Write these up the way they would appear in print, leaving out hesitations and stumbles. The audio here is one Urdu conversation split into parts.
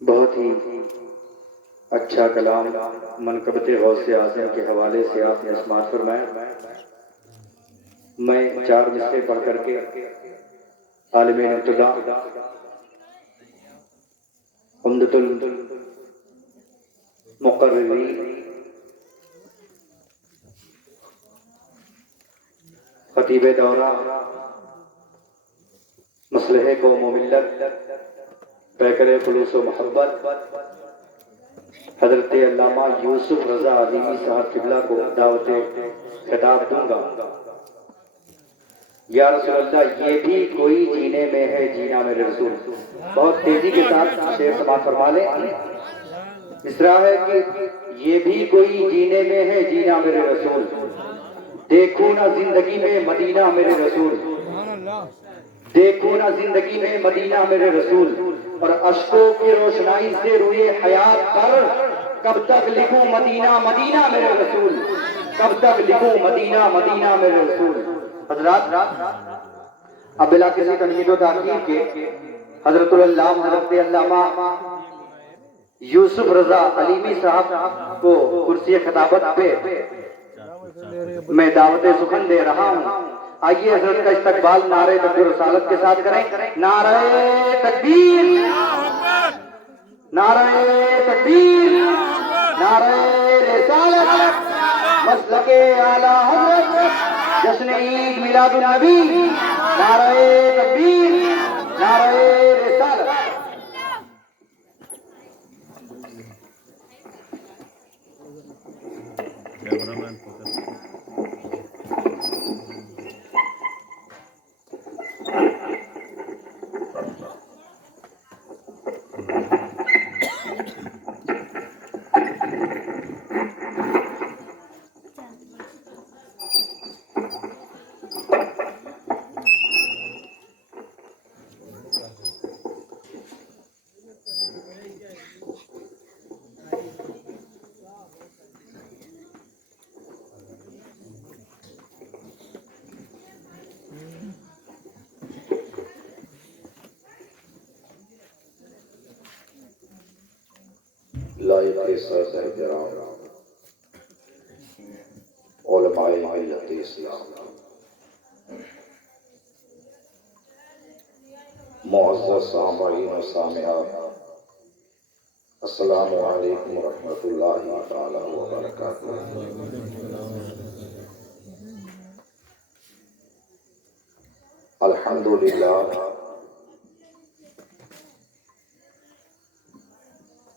بہت ہی اچھا کلام منقبت غوث اعظم کے حوالے سے آپ نے سماعت فرمایا۔ میں 4 مصرے پڑھ کر کے عالم ابتدا عمدۃ المقررین خطیب دورہ مصلح قوم و ملت پیکر خلوص و محبت حضرت علامہ یوسف رضا علیمی صاحب قبلہ کو دعوت خطاب دوں گا۔ یا رسول اللہ، یہ بھی کوئی جینے میں ہے جینا میرے رسول۔ بہت تیزی کے ساتھ شعر سماعت فرما لیں۔ اس طرح ہے کہ یہ بھی کوئی جینے میں ہے جینا میرے رسول، دیکھو نہ زندگی میں مدینہ میرے رسول، دیکھو نہ زندگی میں مدینہ میرے رسول، اور اشکوں کی روشنائی سے روئے حیات پر کب تک لکھوں مدینہ مدینہ میرے رسول، کب تک لکھوں مدینہ مدینہ میرے رسول۔ حضرات، اب بلا کسی تنقید و تاخیر کے حضرت العلامہ حضرت علامہ یوسف رضا علیمی صاحب کو کرسی خطابت پہ میں دعوت سخن دے رہا ہوں۔ آئیے حضرت کا استقبال نعرہ تکبیر و رسالت کے ساتھ کریں۔ نعرہ تکبیر، نعرہ تکبیر، نعرہ رسالت، مسلک اعلی حضرت، جشن عید میلاد النبی، نعرہ تکبیر، نعرہ رسالت۔ لائق سر احترام علماء ملت اسلام، معزز سامعین و سامعات، السلام علیکم ورحمۃ اللہ تعالی وبرکاتہ۔ الحمدللہ،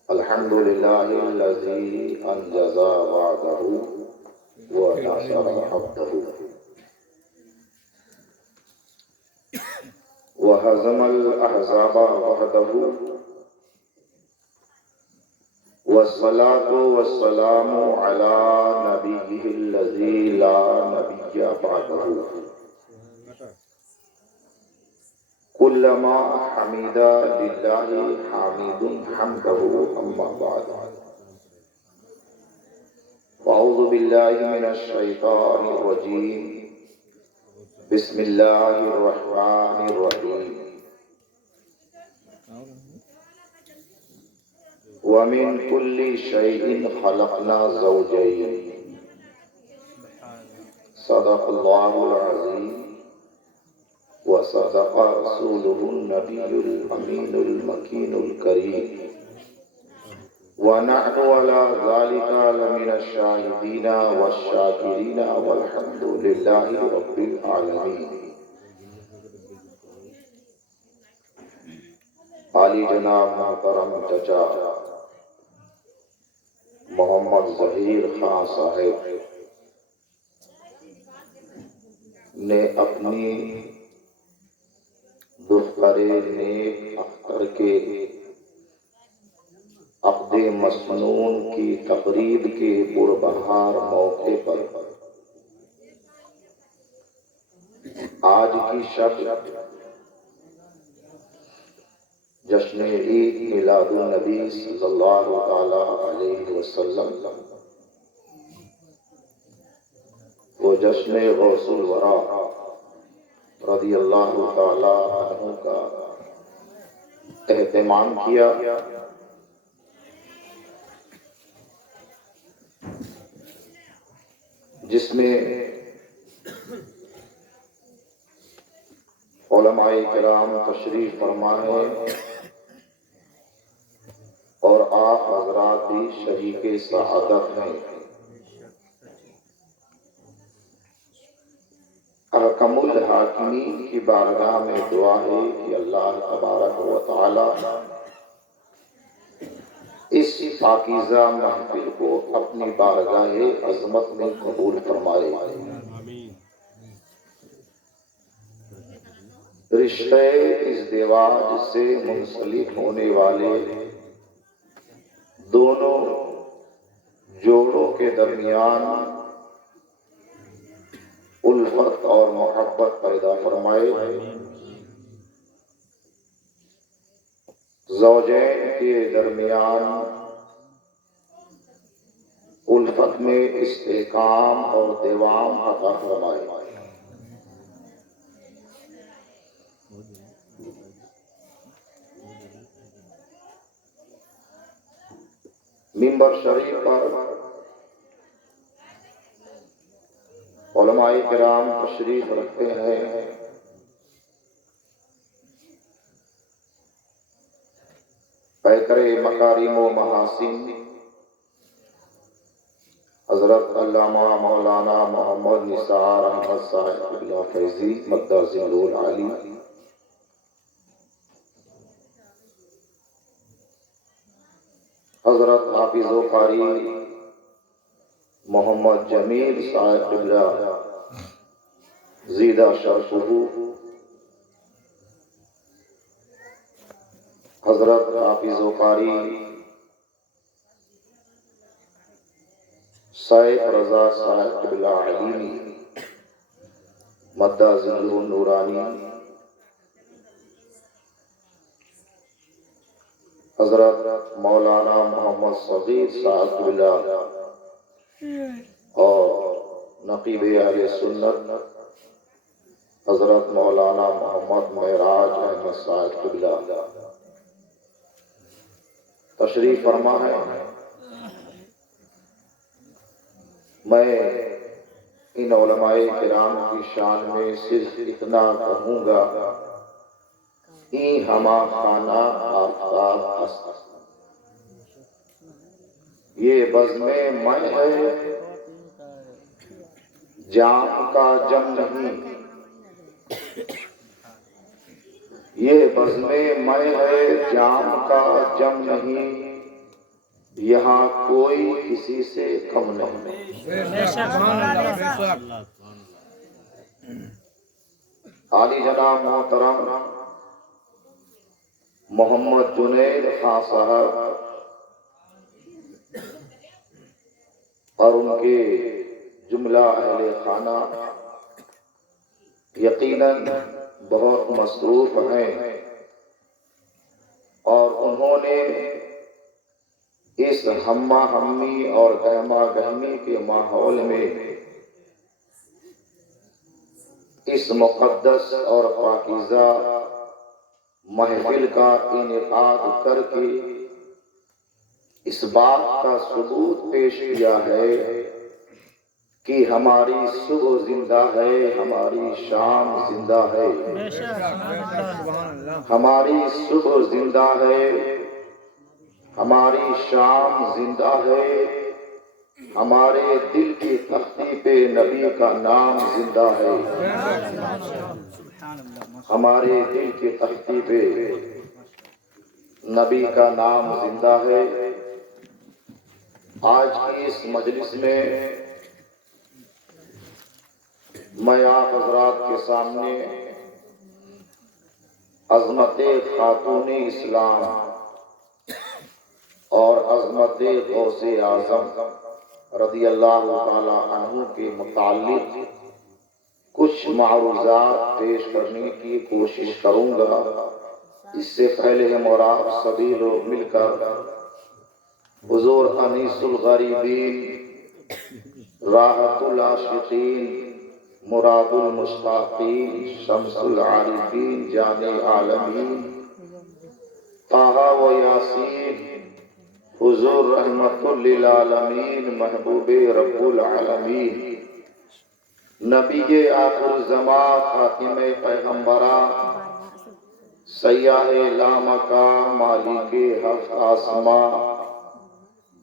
الحمدللہ الذی انجز وعدہ ونصر عبدہ وہزم الاحزاب وحدہ، والصلاة والسلام علی نبیہ الذی لا نبی بعدہ، کلما حمد للہ حامد حمدہ، اما بعد، اعوذ باللہ من الشیطان الرجیم، بسم اللہ الرحمن الرحیم۔ وَمِن كُلِّ شَيْءٍ خَلَقْنَا زَوْجَيْنِ، صدق اللہ العظیم وصدق رسولہ النبی الامین المکین الکریم، وَنَحْنُ عَلَى ذَلِكَ لَمِنَ الشَّاهِدِينَ وَالشَّاكِرِينَ وَالْحَمْدُ لِلَّهِ رَبِّ الْعَالَمِينَ۔ عالی جناب محترم چچا محمد ظہیر خان صاحب نے اپنی دفتر نیک اختر کے عقد مسنون کی تقریب کے پربہار موقع پر آج کی شب جشن عید میلاد النبی صلی اللہ تعالی علیہ وسلم وہ جشن غوث الورا رضی اللہ تعالی عنہ کا اہتمام کیا جس میں علماء کرام تشریف فرما ہے اور آپ حضرات بھی شریک سعادت ہیں۔ احکم الحاکمین کی بارگاہ میں دعا ہے کہ اللہ تبارک و تعالی اس پاکیزہ محفل کو اپنی بارگاہ عظمت میں قبول فرمائے۔ رشتہ ازدواج سے منسلک ہونے والے دونوں جوڑوں کے درمیان الفت اور محبت پیدا فرمائے۔ زوجین کے درمیان الفت میں استحکام اور دوام عطا فرمائے۔ منبر شریف پر علماء کرام تشریف رکھتے ہیں۔ پیکر مکارم و محاسن حضرت علامہ مولانا محمد نثار احمد صاحب قبلہ فیضی مدہ ذیل العالی، حضرت حافظ و قاری محمد جمیل صاحب قبلہ زیدہ شرفہ، حضرت حافظ و قاری سیف رضا صاحب قبلہ علیمی مدہ ذیل النورانی، حضرت مولانا محمد صغیر صاحب قبلہ اور نقیب اہل سنت حضرت مولانا محمد معراج احمد صاحب قبلہ تشریف فرما ہے۔ میں ان علماء کرام کی شان میں صرف اتنا کہوں گا، این ہما خانہ آفتاب است، یہ بزم میں ہے جام کا جم نہیں، یہ بزم میں ہے جام کا جم نہیں، یہاں کوئی کسی سے کم نہیں۔ عالی جناب محترم محمد جنید خان صاحب اور ان کے جملہ اہل خانہ یقیناً بہت مصروف ہیں، اور انہوں نے اس ہمہ ہمی اور گہما گہمی کے ماحول میں اس مقدس اور پاکیزہ محفل کا انعقاد کر کے اس بات کا ثبوت پیش کیا ہے کہ ہماری صبح زندہ ہے، ہماری شام زندہ ہے، ہماری صبح زندہ ہے، ہماری شام زندہ ہے، ہمارے دل کی تختی پہ نبی کا نام زندہ ہے، ہمارے دل کی تختی پہ نبی کا نام زندہ ہے۔ آج کی اس مجلس میں میں آپ حضرات کے سامنے عظمت خاتون اسلام اور عظمت غوث اعظم رضی اللہ تعالی عنہ کے متعلق کچھ معروضات پیش کرنے کی کوشش کروں گا۔ اس سے پہلے ہم اور آپ سبھی لوگ مل کر حضور انیس الغریبین، راحت العاشقین، مراد المشتاقین، شمس العارفین، جان العالمین، طٰہٰ و یاسین، حضور رحمت للعالمین، محبوب رب العالمین نبی آخر زمان خاتم پیغمبرا سیاح لامکا مالک ہفت آسماں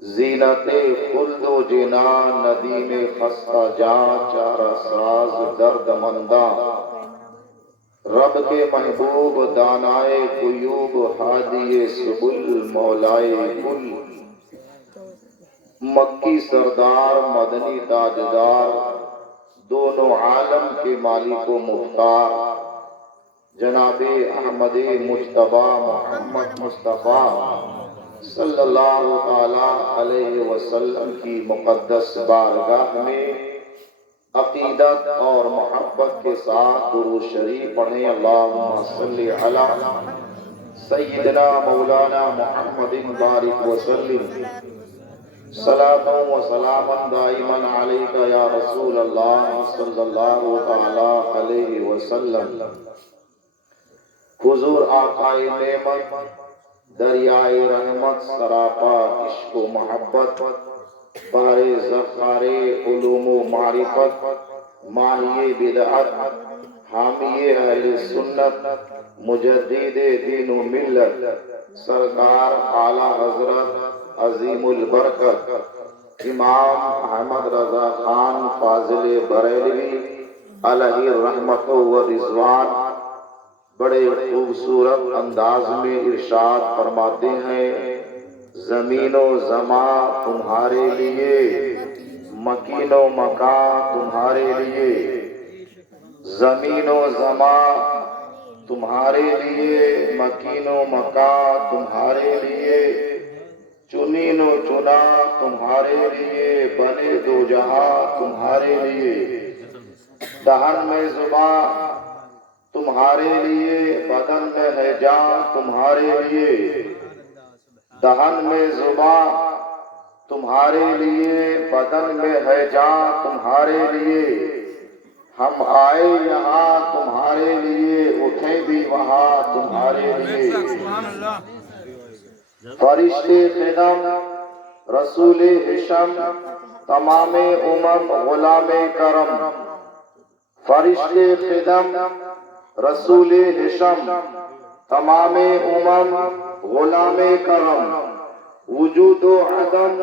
زینت خلد و جنان ندیم خستہ جاں چارہ ساز درد منداں رب کے محبوب دانائے غیوب ہادی سبل مولائے کل مکی سردار مدنی تاجدار دونوں عالم کے مالک و مختار جناب احمد مجتبی محمد مصطفیٰ صلی اللہ تعالی علیہ وسلم کی مقدس بارگاہ میں عقیدت اور محبت کے ساتھ درود شریف پڑھیں۔ اللہم صلی علی سیدنا مولانا محمد بارک وسلم صلاۃ و سلام دائما علیک یا رسول اللہ صلی اللہ تعالی علیہ وسلم۔ حضور آقائے نعمت دریائے رحمت سراپا عشق و محبت بحر ذخائر علوم و معرفت ماہی بدعت حامی اہل سنت مجدد دین و ملت سرکار اعلیٰ حضرت عظیم البرکت امام احمد رضا خان فاضل بریلوی علیہ الرحمت و رضوان بڑے خوبصورت انداز میں ارشاد فرماتے ہیں، زمین و زمان تمہارے لیے مکین و مکان تمہارے لیے، زمین و زمان تمہارے لیے مکین و مکان تمہارے لیے، چنین و چنا تمہارے لیے، بنے دو جہاں تمہارے لیے، دہن میں زبان تمہارے لیے، بدن میں ہے جان تمہارے لیے، دہن میں زبان تمہارے لیے، بدن میں ہے جان تمہارے لیے، ہم آئے یہاں تمہارے لیے، اٹھیں بھی وہاں تمہارے لیے، فرشتے خدم رسول حشم تمام امم غلام کرم، فرشتے خدم رسول حشم تمام امم غلام کرم، وجود و عدم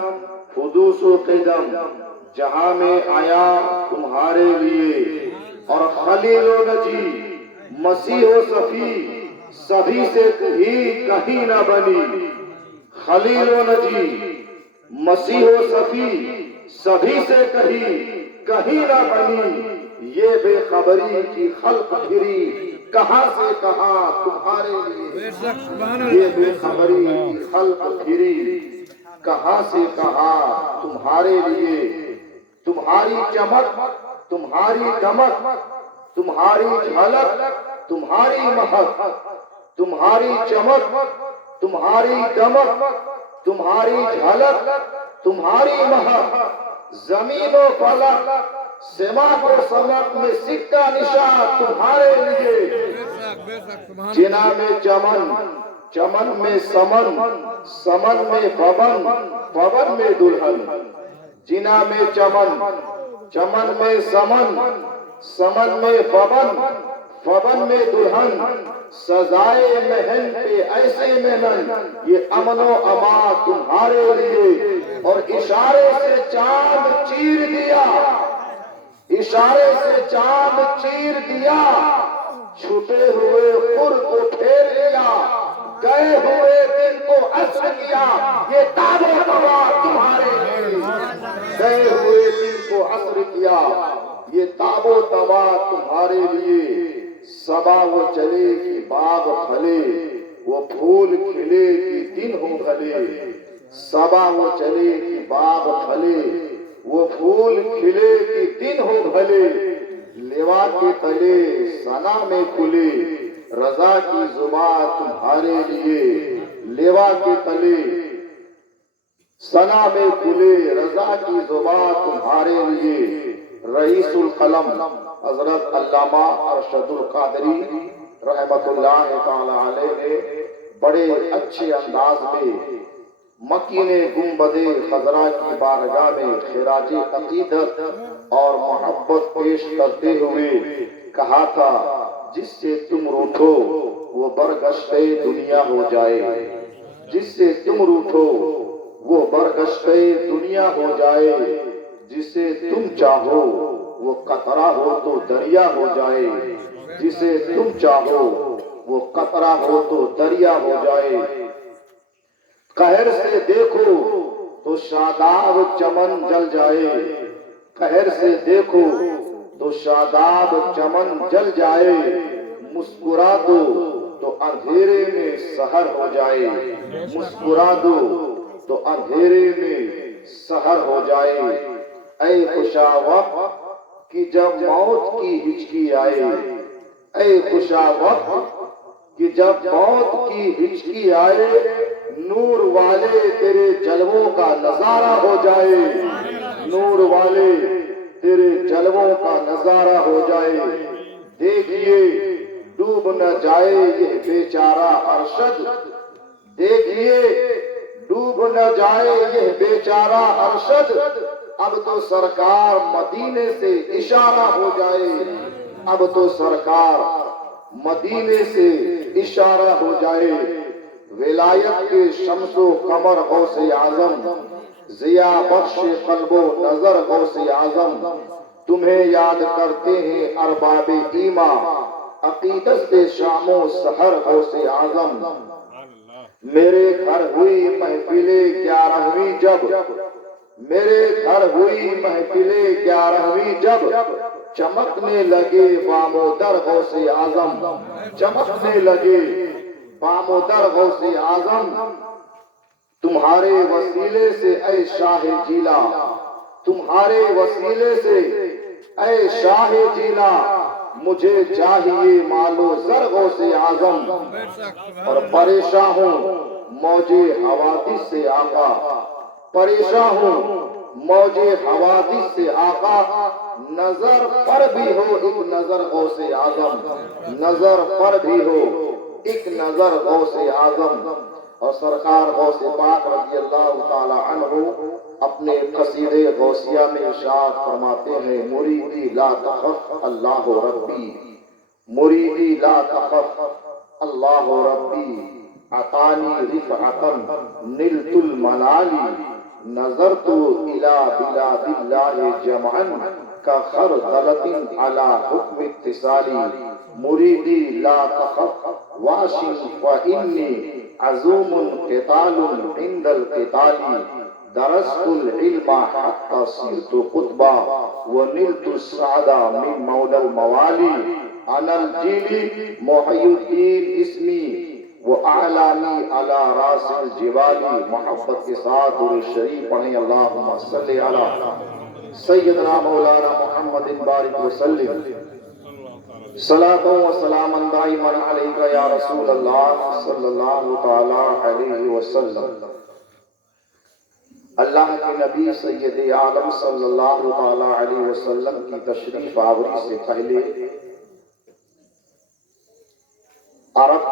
حدوث و قدم جہاں میں آیا تمہارے لیے، اور خلیل و نجی مسیح و صفی سبھی سے ہی کہیں نہ بنی، خلیل و نجی مسیح و صفی سبھی سے کہیں نہ بنی، یہ بے خبری کی خلق پھری کہاں سے کہاں تمہارے لیے، یہ بے خبری کی خلق پھری کہاں سے کہاں تمہارے لیے، تمہاری چمک تمہاری دمک تمہاری جھلک تمہاری مہک، تمہاری چمک تمہاری دمک تمہاری جھلک تمہاری مہک، زمین و فلک سماک و سمک میں سکہ نشان تمہارے لیے، جنا میں چمن چمن میں سمن سمن میں پون پون میں دلہن، جنا میں چمن چمن میں سمن سمن میں پون پون میں دلہن، سزائے مہن پہ ایسے مہن، یہ امن و امان تمہارے لیے، اور اشارے سے چاند چیر دیا، اشارے سے چاند چیر دیا، چھپے ہوئے خور کو پھیر لیا، گئے ہوئے دن کو عصر کیا، یہ تاب و توا تمہارے لیے، گئے ہوئے دن کو عصر کیا، یہ تاب و توا تمہارے لیے، صبا وہ چلے کہ باغ پھلے، وہ پھول کھلے کہ دن ہو بھلے، صبا وہ چلے کہ باغ پھلے، وہ پھول کھلے کہ دن ہو بھلے، لیوا کے تلے ثنا میں کھلے، رضا کی زبان تمہارے لیے، لیوا کے تلے ثنا میں کھلے، رضا کی زبان تمہارے لیے، رئیس القلم حضرت علامہ ارشد القادری رحمت اللہ تعالی علیہ نے بڑے اچھے انداز میں مکین گنبد خضرا کی بارگاہ میں خراج عقیدت اور محبت پیش کرتے ہوئے کہا تھا جس سے تم روٹھو وہ برگشتے دنیا ہو جائے، جس سے تم روٹھو وہ برگشتے دنیا ہو جائے، جسے تم چاہو وہ قطرہ ہو تو دریا ہو جائے، جسے تم چاہو وہ قطرہ ہو تو دریا ہو جائے۔ قہر سے دیکھو تو شاداب چمن جل جائے، قہر سے دیکھو تو شاداب چمن جل جائے، مسکرا دو تو اندھیرے میں سحر ہو جائے، مسکرا دو تو اندھیرے میں سحر ہو جائے۔ اے خوشا وقت کہ جب موت کی ہچکی آئے، اے خوشا وقت کہ جب موت کی ہچکی آئے، نور والے تیرے جلووں کا نظارہ ہو جائے، نور والے تیرے جلووں کا نظارہ ہو جائے۔ دیکھیے ڈوب نہ جائے یہ بیچارہ ارشد، دیکھیے ڈوب نہ جائے یہ بیچارہ ارشد، اب تو سرکار مدینے سے اشارہ ہو جائے، اب تو سرکار مدینے سے اشارہ ہو جائے۔ ولایت کے شمس و قمر غوث اعظم، ضیا بخش قلب و نظر غوث اعظم، تمہیں یاد کرتے ہیں ارباب ایمان، عقیدت سے شام و سحر غوث اعظم۔ میرے گھر ہوئی محفل 11ویں جب، میرے گھر ہوئی محفل 11ویں جب، چمکنے لگے بام و در غوث اعظم، چمکنے لگے بام و در غوث اعظم۔ تمہارے وسیلے سے اے شاہ جیلا، تمہارے وسیلے سے اے شاہ جیلا، مجھے چاہیے مال و زر غوث اعظم، اور پریشان ہوں موج حوادث سے آقا، پریشان ہوں موج حوادث سے آقا، نظر پر بھی ہو ایک نظر غوث اعظم، نظر پر بھی ہو ایک نظر غوث اعظم۔ اور سرکار غوث پاک رضی اللہ تعالی عنہ اپنے قصیدے غوثیہ میں ارشاد فرماتے ہیں، مریدی لا تخف اللہ ربی، مریدی لا تخف اللہ ربی، عطانی رفعتا نلت المنالی، نظرت الى بلاد اللہ جمعا كخردلة على حكم اتصالی، مریدی لا تخف واشی فإنی عزوم قتال عند القتال، درست العلم حتى صرت قطبا ونلت السعد من مولى الموالي، انا الجيل محي الدين اسمي وأعلامي على راس الجبال۔ محبت کے ساتھ درود شریف پڑھیں، اللہم صلی علی سیدنا مولانا محمد بارک وسلم، صلاۃ و سلام دائما علیک یا رسول اللہ صلی اللہ تعالی علیہ وسلم۔ اللہ کے نبی سید عالم صلی اللہ تعالی علیہ وسلم کی تشریف آوری سے پہلے عرب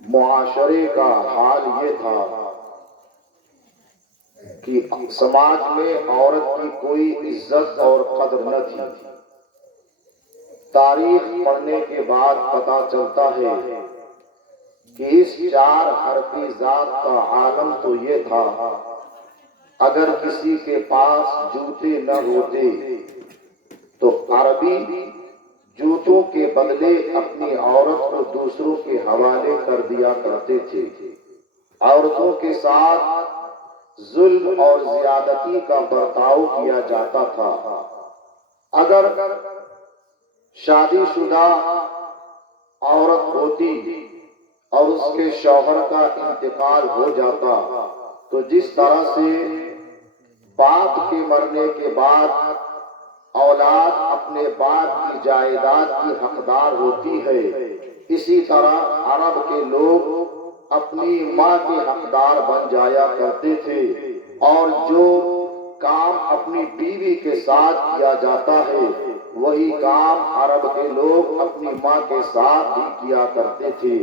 معاشرے کا حال یہ تھا کہ سماج میں عورت کی کوئی عزت اور قدر نہ تھی۔ تاریخ پڑھنے کے بعد پتہ چلتا ہے کہ اس 4 حرفی ذات کا عالم تو یہ تھا، اگر کسی کے پاس جوتے نہ ہوتے تو عربی جوتوں کے بدلے اپنی عورت کو دوسروں کے حوالے کر دیا کرتے تھے۔ عورتوں کے ساتھ ظلم اور زیادتی کا برتاؤ کیا جاتا تھا۔ اگر شادی شدہ عورت ہوتی اور اس کے شوہر کا انتقال ہو جاتا تو جس طرح سے باپ کے مرنے کے بعد اولاد اپنے باپ کی جائیداد کی حقدار ہوتی ہے، اسی طرح عرب کے لوگ اپنی ماں کے حقدار بن جایا کرتے تھے، اور جو کام اپنی بیوی کے ساتھ کیا جاتا ہے وہی کام عرب کے لوگ اپنی ماں کے ساتھ بھی کیا کرتے تھے۔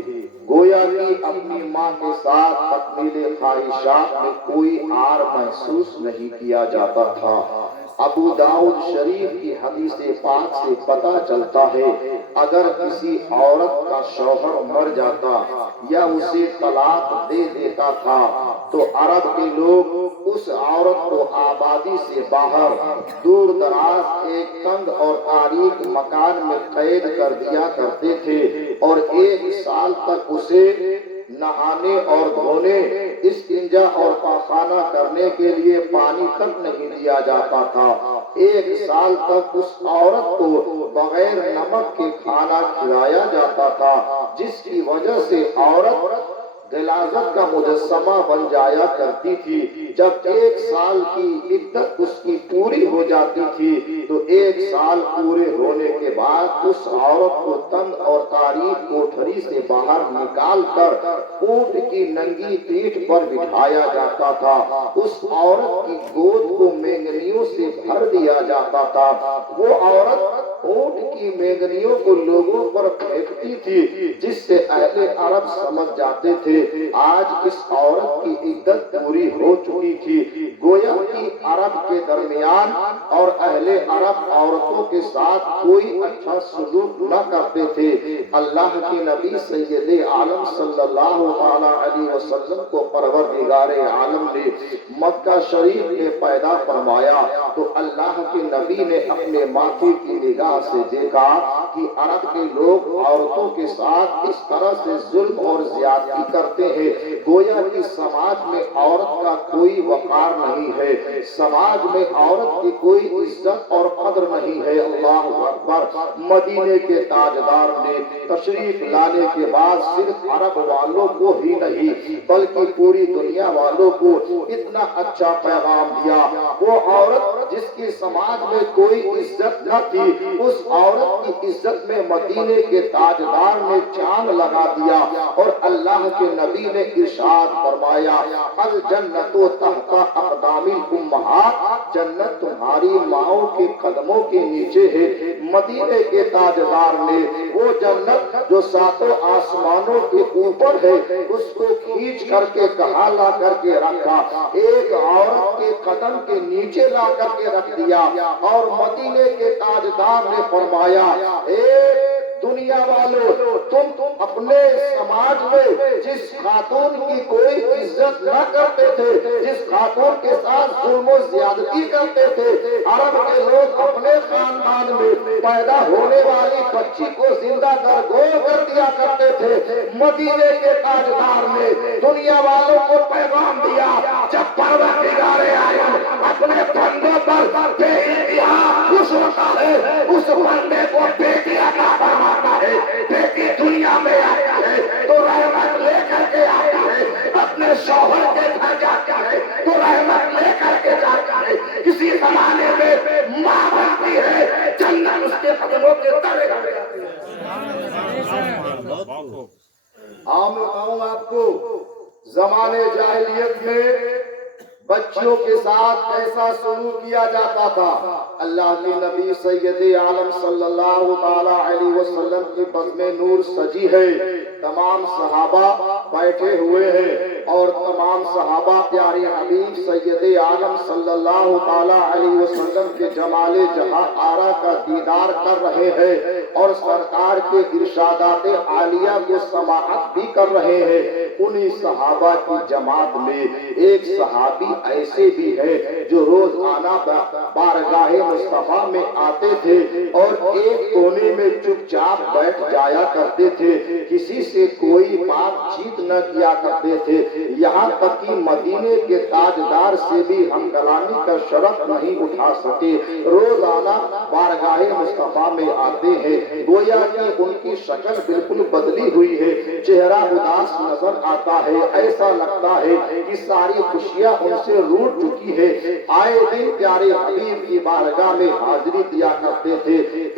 گویا کہ اپنی ماں کے ساتھ تکمیل خواہشات میں کوئی عار محسوس نہیں کیا جاتا تھا۔ ابو داؤد شریف کی حدیث پاک سے پتہ چلتا ہے اگر کسی عورت کا شوہر مر جاتا یا اسے طلاق دے دیتا تھا تو عرب کے لوگ اس عورت کو آبادی سے باہر دور دراز ایک تنگ اور تاریک مکان میں قید کر دیا کرتے تھے اور 1 سال تک اسے نہانے اور دھونے، استنجا اور پاخانہ کرنے کے لیے پانی تک نہیں دیا جاتا تھا۔ 1 سال تک اس عورت کو بغیر نمک کے کھانا کھلایا جاتا تھا، جس کی وجہ سے عورت غلاظت کا مجسمہ بن جایا کرتی تھی۔ جب 1 سال کی عدت اس کی پوری ہو جاتی تھی تو 1 سال پورے ہونے کے بعد اس عورت کو تنگ اور تاریک کوٹھری سے باہر نکال کر اونٹ کی ننگی پیٹھ پر بٹھایا جاتا تھا۔ اس عورت کی گود کو مینگنیوں سے بھر دیا جاتا تھا۔ وہ عورت اونٹ کی مینگنیوں کو لوگوں پر پھینکتی تھی، جس سے اہل عرب سمجھ جاتے تھے آج اس عورت کی عدت پوری ہو چکی تھی۔ گویا کہ عرب کے درمیان اور اہل عرب عورتوں کے ساتھ کوئی اچھا سلوک نہ کرتے تھے۔ اللہ کے نبی سید عالم صلی اللہ علیہ وسلم کو پروردگار عالم نے مکہ شریف میں پیدا فرمایا تو اللہ کے نبی نے اپنے ماتھے کی نگاہ سے دیکھا کہ عرب کے لوگ عورتوں کے ساتھ اس طرح سے ظلم اور زیادتی کرتے ہیں، گویا کہ سماج میں عورت کا کوئی وقار نہیں ہے، سماج میں عورت کی کوئی عزت اور قدر نہیں ہے۔ اللہ اکبر۔ مدینے کے تاجدار نے تشریف لانے کے بعد صرف عرب والوں کو ہی نہیں بلکہ پوری دنیا والوں کو اتنا اچھا پیغام دیا۔ وہ عورت جس کی سماج میں کوئی عزت نہ تھی، اس عورت کی عزت میں مدینے کے تاجدار نے چاند لگا دیا اور اللہ کے نبی نے ارشاد فرمایا الجنت تحت اقدام الامہات، جنت تمہاری ماؤں کے قدموں کے نیچے ہے۔ مدینے کے تاجدار نے وہ جنت جو 7 آسمانوں کے اوپر ہے اس کو کھینچ کر کے کہاں لا کر کے رکھا، ایک عورت کے قدم کے نیچے لا کر کے رکھ دیا اور مدینے کے تاجدار نے فرمایا اے دنیا والوں، تم اپنے سماج میں جس خاتون کی کوئی عزت نہ کرتے تھے، جس خاتون کے ساتھ ظلم و زیادتی کرتے تھے، عرب کے لوگ اپنے خاندان میں پیدا ہونے والی بچی کو زندہ درگور کر دیا کرتے تھے، مدینے کے تاجدار نے دنیا والوں کو پیغام دیا جب پروردگار عالم اپنے بندوں پر بے انتہا خوش ہوتا ہے، اس بندے کو بیٹی عطا فرماتا ہے، بیٹی دنیا میں آتا ہے تو رحمت لے کر کے آتا ہے، اپنے شوہر کے گھر جاتا ہے تو رحمت لے کر کے جاتا ہے، کسی زمانے میں ماں بنتی ہے، جنت اس کے قدموں کے تلے ہو جاتی ہے۔ عام بتاؤں آپ کو زمانے جاہلیت میں بچیوں کے ساتھ ایسا سلوک کیا جاتا تھا۔ اللہ کے نبی سید عالم صلی اللہ علیہ وسلم کی بزم نور سجی ہے، تمام صحابہ بیٹھے ہوئے ہیں اور تمام صحابہ پیارے حبیب سید عالم صلی اللہ علیہ وسلم کے جمال جہاں آرا کا دیدار کر رہے ہیں اور سرکار کے ارشادات عالیہ کو سماعت بھی کر رہے ہیں۔ انہی صحابہ کی جماعت میں ایک صحابی ایسے بھی ہے جو روزانہ بارگاہ مصطفیٰ میں آتے تھے اور ایک کونے میں چپ چاپ بیٹھ جایا کرتے تھے، کسی سے کوئی بات چیت نہ کیا کرتے تھے، یہاں تک کہ مدینے کے تاجدار سے بھی ہم کلامی کا شرف نہیں اٹھا سکے، روزانہ بارگاہ مصطفیٰ میں آتے ہیں، گویا کہ ان کی شکل بالکل بدلی ہوئی ہے، چہرہ اداس نظر آتا ہے، ایسا لگتا ہے کہ ساری خوشیاں ان سے روٹ چکی ہے، آئے دن پیارے حبیب کی بارگاہ میں حاضری دیا کرتے تھے۔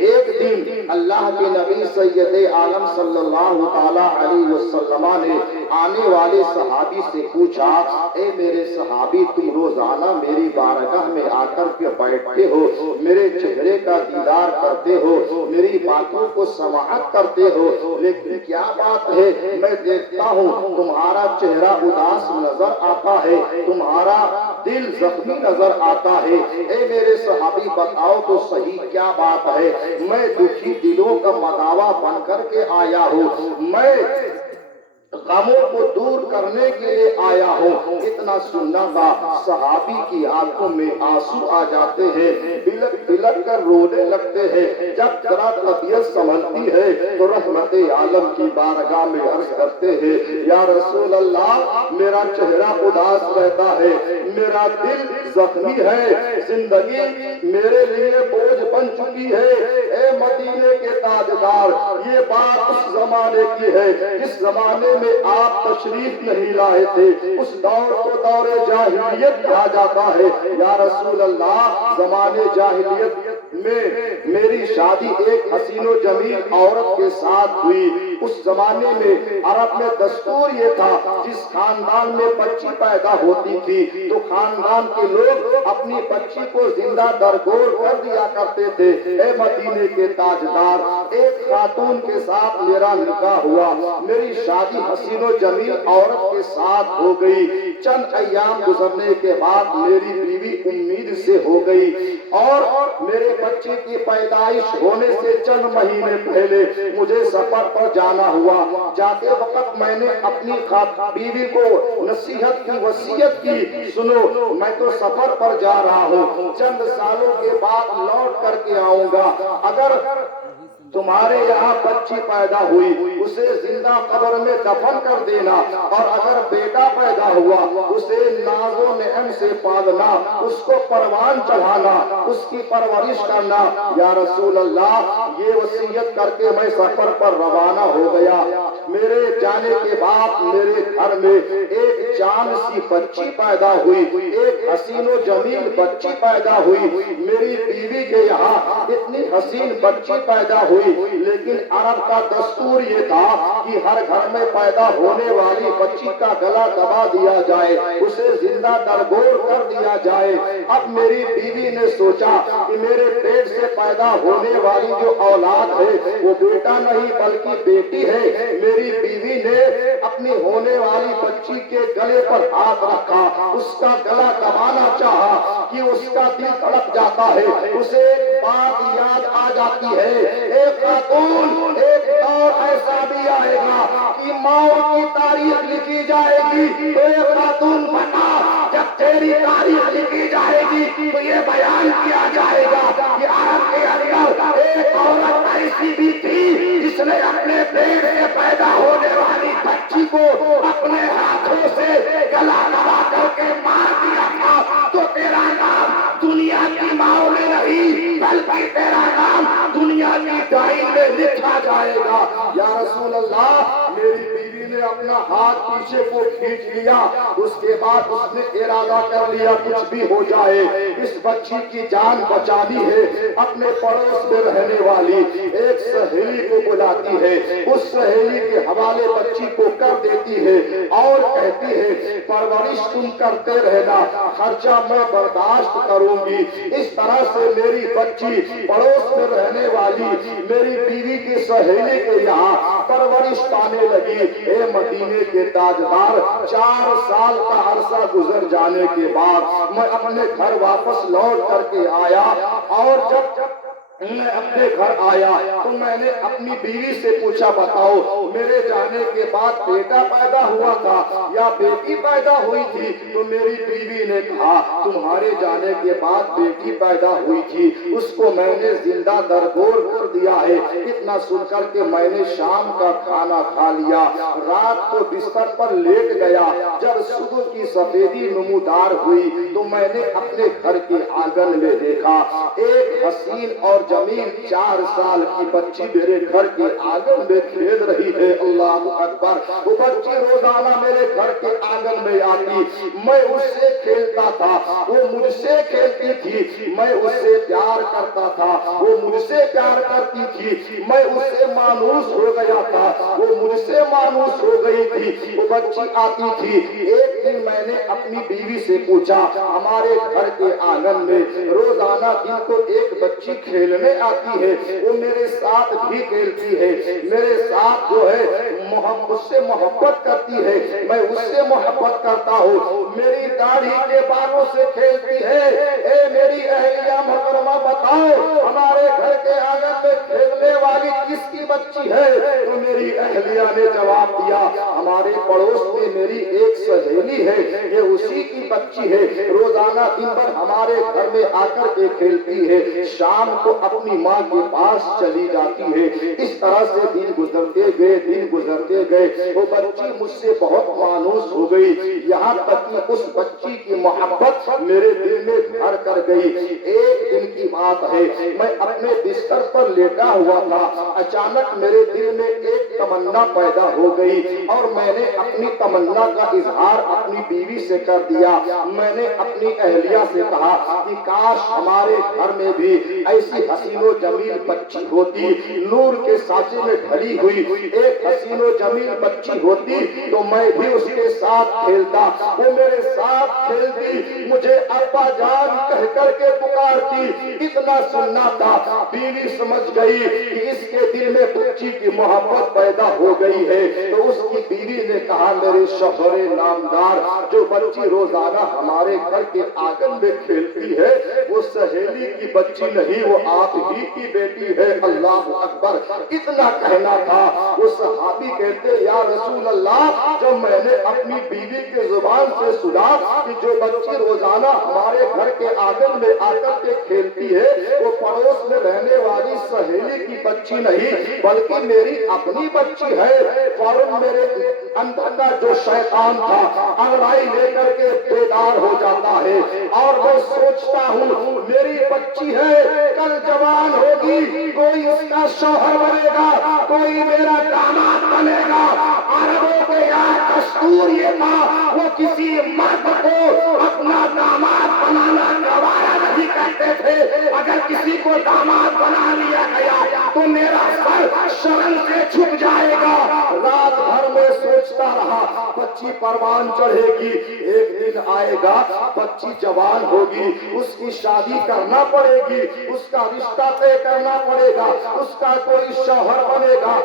ایک دن اللہ کے نبی سید عالم صلی اللہ علیہ وسلم نے آنے والے صحابی سے پوچھا، اے میرے صحابی، تم روزانہ میری بارگاہ میں آ کر کے بیٹھتے ہو، میرے چہرے کا دیدار کرتے ہو، میری باتوں کو سماعت کرتے ہو، لیکن کیا بات ہے، میں دیکھتا ہوں تمہارا چہرہ اداس نظر آتا ہے، تمہارا دل زخمی نظر آتا ہے۔ اے میرے صحابی بتاؤ تو صحیح کیا بات ہے؟ میں دکھی دلوں کا مداوا بن کر کے آیا ہوں، میں غموں کو دور کرنے کے لیے آیا ہوں۔ اتنا سننا تھا، صحابی کی آنکھوں میں آنسو آ جاتے ہیں، بلک بلک کر رونے لگتے ہیں۔ جب ذرا طبیعت سنبھلتی ہے تو رحمت عالم کی بارگاہ میں عرض کرتے ہیں، یا رسول اللہ، میرا چہرہ اداس رہتا ہے، میرا دل زخمی ہے، زندگی میرے لیے بوجھ بن چکی ہے۔ اے مدینے کے تاجدار، یہ بات اس زمانے کی ہے جس زمانے میں آپ تشریف نہیں لائے تھے، اس دور کو دور جاہلیت کہا جاتا ہے۔ یا رسول اللہ، زمانے جاہلیت میں میری شادی ایک حسین و جمیل عورت کے ساتھ ہوئی۔ اس زمانے میں عرب میں دستور یہ تھا، جس خاندان میں بچی پیدا ہوتی تھی تو خاندان کے لوگ اپنی بچی کو زندہ درگور کر دیا کرتے تھے۔ اے مدینے کے تاجدار، ایک خاتون کے ساتھ میرا نکاح ہوا، میری شادی حسین و جمیل عورت کے ساتھ ہو گئی۔ چند ایام گزرنے کے بعد میری بیوی امید سے ہو گئی اور میرے بچے کی پیدائش ہونے سے چند مہینے پہلے مجھے سفر پر جانا ہوا۔ جاتے وقت میں نے اپنی بیوی کو نصیحت کی، وصیت کی، سنو میں تو سفر پر جا رہا ہوں، چند سالوں کے بعد لوٹ کر کے آؤں گا، اگر تمہارے یہاں بچی پیدا ہوئی اسے زندہ قبر میں دفن کر دینا، اور اگر بیٹا پیدا ہوا اسے ناز و نعم سے پالنا، اس کو پروان چڑھانا، اس کی پرورش کرنا۔ یا رسول اللہ، یہ وصیت کر کے میں سفر پر روانہ ہو گیا۔ میرے جانے کے بعد میرے گھر میں ایک جان سی بچی پیدا ہوئی، ایک حسین و جمیل بچی پیدا ہوئی۔ میری بیوی کے یہاں اتنی حسین بچی پیدا ہوئی، لیکن عرب کا دستور یہ تھا کہ ہر گھر میں پیدا ہونے والی بچی کا گلا دبا دیا جائے، اسے زندہ درگور کر دیا جائے۔ اب میری بیوی نے سوچا کہ میرے پیٹ سے پیدا ہونے والی جو اولاد ہے وہ بیٹا نہیں بلکہ بیٹی ہے۔ میری بیوی نے اپنی ہونے والی بچی کے گلے پر ہاتھ رکھا، اس کا گلا دبانا چاہا کہ اس کا دل تڑپ جاتا ہے، اسے ایک بات یاد آ جاتی ہے، ایک خاتون، ایک دور ایسا بھی آئے گا کہ ماؤں کی تاریخ لکھی جائے گی، تو ایک خاتون بتا، جب تیری تاریخ لکھی جائے گی تو یہ بیان کیا جائے گا کہ عرب کے اندر ایک عورت ایسی بھی تھی جس نے اپنے پیٹ سے پیدا ہونے والی بچی کو اپنے ہاتھوں سے گلا دبا کر کے مار دیا تھا۔ تو تیرا نام دنیا کی ماؤں میں نہیں بلکہ تیرا نام دنیا کی ڈائری میں لکھا جائے گا۔ یا رسول اللہ، میری بیوی نے اپنا ہاتھ پیچھے کو کھینچ لیا، اس کے بعد اس نے ارادہ کر لیا کچھ بھی ہو جائے اس بچی کی جان بچانی ہے۔ اپنے پڑوس میں رہنے والی ایک سہیلی کو بلاتی ہے، اس سہیلی کے حوالے بچی کو کر دیتی ہے اور کہتی ہے پرورش تم کرتے رہنا، خرچہ میں برداشت کروں گی۔ اس طرح سے میری بچی پڑوس میں رہنے والی میری بیوی کی سہیلی کے یہاں پرورش پانے لگی۔ اے مدینے کے تاجدار، 4 سال کا عرصہ گزر جانے کے بعد میں اپنے گھر واپس لوٹ کر کے آیا، اور جب میں اپنے گھر آیا تو میں نے اپنی بیوی سے پوچھا، بتاؤ میرے جانے کے بعد بیٹا پیدا ہوا تھا یا بیٹی پیدا ہوئی تھی؟ تو میری بیوی نے کہا تمہارے جانے کے بعد بیٹی پیدا ہوئی تھی، اس کو میں نے زندہ درگور کر دیا ہے۔ اتنا سن کر کے میں نے شام کا کھانا کھا لیا، رات کو بستر پر لیٹ گیا۔ جب صبح صبح کی سفیدی نمودار ہوئی تو میں نے اپنے گھر کے آنگن میں دیکھا ایک حسین اور جمیل 4 سال کی بچی میرے گھر کے آنگن میں کھیل رہی ہے۔ اللہ اکبر! وہ بچی روزانہ میرے گھر کے آنگن میں آتی، میں اس سے کھیلتا تھا، وہ مجھ سے کھیلتی تھی، میں اس سے پیار کرتا تھا، وہ مجھ سے پیار کرتی تھی، میں اس سے مانوس ہو گیا تھا، وہ مجھ سے مانوس ہو گئی تھی۔ وہ بچی آتی تھی، ایک دن میں نے اپنی بیوی سے پوچھا، ہمارے گھر کے آنگن میں روزانہ دن کو ایک بچی کھیلنے آتی ہے، وہ میرے ساتھ بھی کھیلتی ہے، میرے ساتھ جو ہے مجھ سے محبت کرتی ہے، میں اس سے محبت کرتا ہوں، میری داڑھی کے بالوں سے کھیلتی ہے، اے میری اہلیہ محترمہ بتاؤ ہمارے گھر کے آنگن میں کھیلنے والی کس کی بچی ہے؟ تو میری اہلیہ نے جواب دیا، ہمارے پڑوس میں میری ایک سہیلی ہے، یہ اسی کی بچی ہے، روزانہ دن بھر ہمارے گھر میں آ کر کے کھیلتی ہے، شام کو اپنی ماں کے پاس چلی جاتی ہے۔ اس طرح سے دن گزرتے گئے، دن گزرتے گئے، وہ بچی مجھ سے بہت مانوس ہو گئی، یہاں تک کہ اس بچی کی محبت میرے دل میں گھر کر گئی۔ ایک دن کی بات ہے، میں اپنے بستر پر لیٹا ہوا تھا، اچانک میرے دل میں ایک تمنا پیدا ہو گئی اور میں نے اپنی تمنا کا اظہار اپنی بیوی سے کر دیا۔ میں نے اپنی اہلیہ سے کہا کہ کاش ہمارے گھر میں بھی ایسی حسین و جمیل بچی ہوتی، نور کے سانچے میں ڈھلی ہوئی ایک حسین و جمیل بچی ہوتی تو میں بھی اس کے ساتھ کھیلتا، وہ میرے ساتھ کھیلتی، مجھے ابا جان کہہ کر کے پکارتی، اتنا سننا تھا۔ بیوی سمجھ گئی کہ اس کے دل میں بچی کی محبت پیدا ہو گئی ہے، تو اس کی بیوی نے کہا، میرے شوہر نامدار، جو بچی روزانہ ہمارے گھر کے آنگن میں کھیلتی ہے وہ سہیلی کی بچی نہیں، وہ آپ ہی کی بیٹی ہے۔ اللہ اکبر! اتنا کہنا تھا، وہ صحابی کہتے، یا رسول اللہ، جب میں نے اپنی بیوی کے زبان سے سنا کہ جو بچی روزانہ ہمارے گھر کے آنگن میں آ کر کے کھیلتی ہے وہ پڑوس میں رہنے والی سہیلی کی بچی نہیں بلکہ میری اپنی بچی ہے، فوراً میرے اندر کا جو شیطان تھا انگڑائی لے کر کے بیدار ہو جاتا ہے اور میں سوچتا ہوں میری بچی ہے، کل جوان ہوگی، کوئی اس کا شوہر بنے گا، کوئی میرا داماد بنے گا۔ عربوں کے یہاں دستور یہ تھا، وہ کسی مرد کو اپنا داماد بنانا گوارا نہیں کرتے تھے، اگر کسی کو داماد بنا لیا گیا تو میرا سر شرم سے چھپ جائے گا۔ رات بھر میں سوچتا رہا، بچی پروان چڑھے گی، ایک دن آئے گا بچی جوان ہوگی، اس کی شادی کرنا پڑے گی، اس کا رشتہ طے کرنا پڑے گا، اس کا کوئی شوہر بنے گا،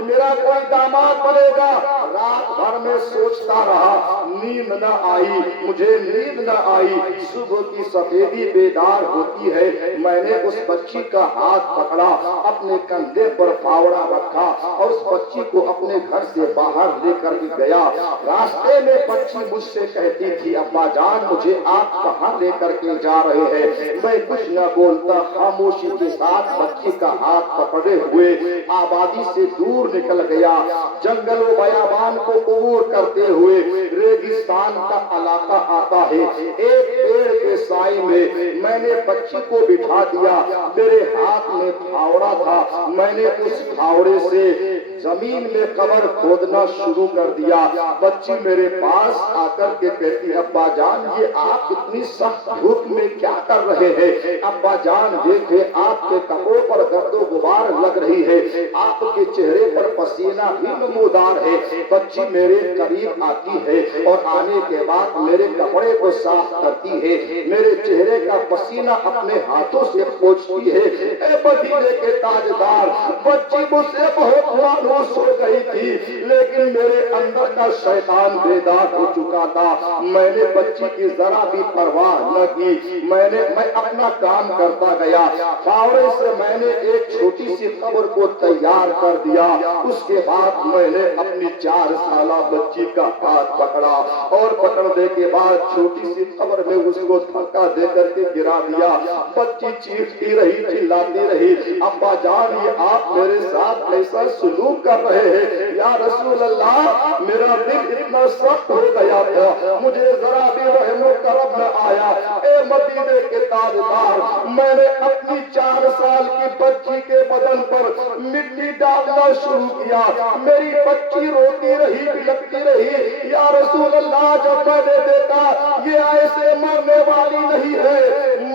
میرا کوئی داماد بنے گا۔ رات بھر میں سوچتا رہا، نیند نہ آئی، مجھے نیند نہ آئی۔ صبح کی سفیدی بیدار ہوتی ہے، میں نے اس بچی کا ہاتھ پکڑا، اپنے کندھے پر پھاوڑا رکھا اور اس بچی کو اپنے گھر سے باہر لے کر گیا۔ راستے میں بچی مجھ سے کہتی تھی، ابا جان مجھے آپ کہاں لے کر کے جا رہے ہیں؟ میں کچھ نہ بولتا، خاموشی کے ساتھ بچی کا ہاتھ پکڑے ہوئے آبادی سے دور نکل گیا، جنگل و بیابان کو عبور کرتے ہوئے ریگستان کا علاقہ آتا ہے۔ ایک پیڑ کے سائے میں نے بچی کو بٹھا دیا، میرے ہاتھ میں پھاوڑا تھا، میں نے اس پھاوڑے سے زمین میں قبر کھودنا شروع کر دیا۔ بچی میرے پاس آ کر کے کہتی، ابا جان یہ آپ اتنی سخت دھوپ میں کیا کر رہے ہیں؟ ابا جان دیکھے آپ کے کپڑوں پر گرد و غبار لگ رہی ہے، آپ کے چہرے پر پسینہ بھی نمودار ہے۔ بچی میرے قریب آتی ہے اور آنے کے بعد میرے کپڑے کو صاف کرتی ہے، میرے چہرے کا پسینہ اپنے ہاتھوں سے پوچھتی ہے۔ اے مدینے کے تاجدار، بچی مجھ سے بہت مانوس ہو گئی تھی لیکن میرے اندر کا شیطان بیدار ہو چکا تھا، میں نے بچی کی ذرا بھی پرواہ نہ کی، میں اپنا کام کرتا گیا۔ فاوڑے سے میں نے ایک چھوٹی سی قبر کو تیار کر دیا، اس کے بعد میں نے اپنی 4 سالہ بچی کا ہاتھ پکڑا اور پکڑنے کے بعد چھوٹی سی قبر میں اس کو دھکا دے کر کے گرا دیا۔ بچی چیختی رہی، چلاتی رہی، ابا جان جان یہ آپ میرے ساتھ ایسا سلوک کر رہے ہیں؟ یا رسول اللہ میرا دل اتنا سخت ہو گیا تھا، مجھے ذرا بھی رحم و کرم نہ آیا۔ اے مدینے کے تاجدار، میں نے اپنی 4 سال کی بچی کے بدن پر مٹی ڈالنا شروع کیا، میری بچی روتی رہی بلکتی رہی۔ یا رسول اللہ جب میں نے دیکھا یہ ایسے مرنے والی نہیں ہے،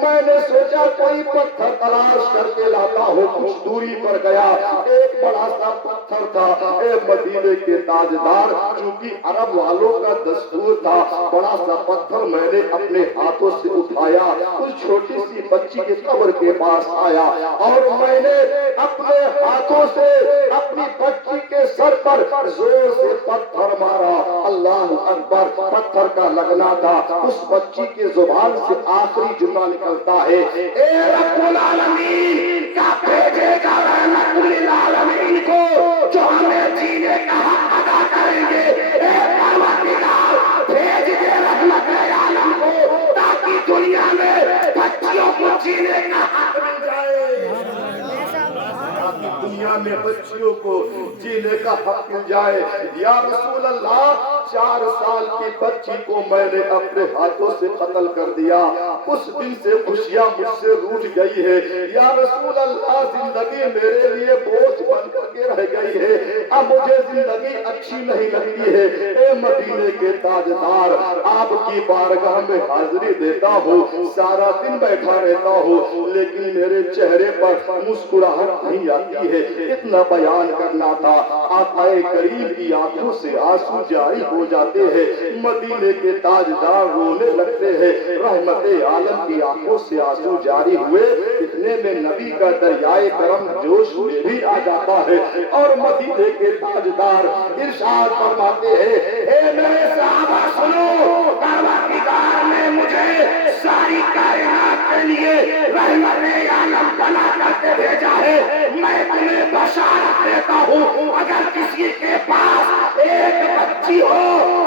میں نے سوچا کوئی پتھر تلاش کر کے لاتا ہوں، کچھ دوری پر گیا، ایک بڑا سا پتھر تھا۔ اے مدینے کے تاجدار، چونکہ عرب والوں کا دستور تھا، بڑا سا پتھر میں نے اپنے ہاتھوں سے اٹھایا، اس چھوٹی سی بچی کے قبر کے پاس آیا اور میں نے اپنے ہاتھوں سے اپنی بچی کے سر پر زور سے پتھر مارا۔ اللہ اکبر، پتھر کا لگنا تھا، اس بچی کے زبان سے آخری جملہ نکلتا ہے، اے رب العالمین کا بھیجے گا رحمت للعالمین کو جو ہمیں جینے کا حق ادا کریں گے۔ اے پروردگار بھیج دے رحمت عالم کو تاکہ دنیا میں بچیوں کو جینے کا حق مل جائے، تاکہ دنیا میں بچیوں کو جینے کا حق مل جائے۔ یا رسول اللہ 4 سال کی بچی کو میں نے اپنے ہاتھوں سے قتل کر دیا، اس دن سے خوشیاں مجھ سے روٹ گئی ہے۔ یا رسول اللہ زندگی میرے لیے بوجھ بن کر کے رہ گئی ہے، اب مجھے زندگی اچھی نہیں لگتی ہے۔ اے مدینے کے تاجدار، آپ کی بارگاہ میں حاضری دیتا ہوں، سارا دن بیٹھا رہتا ہوں، لیکن میرے چہرے پر مسکراہٹ نہیں آتی ہے۔ اتنا بیان کرنا تھا، آقا کریم کی آنکھوں سے آنسو جاری ہو جاتے ہیں، مدینے کے تاجدار رونے لگتے ہیں، رحمت عالم کی آنکھوں سے آنسو جاری ہوئے، اتنے میں نبی کا دریائے کرم جوش میں بھی آ جاتا ہے اور مدینے کے تاجدار ارشاد فرماتے ہیں، اے میرے صحابہ سنو، پروردگار نے مجھے ساری کائنات کے لیے رحمت عالم بنا کر کے بھیجا ہے، میں تمہیں بشارت دیتا ہوں، اگر کسی کے پاس ایک بچی ہو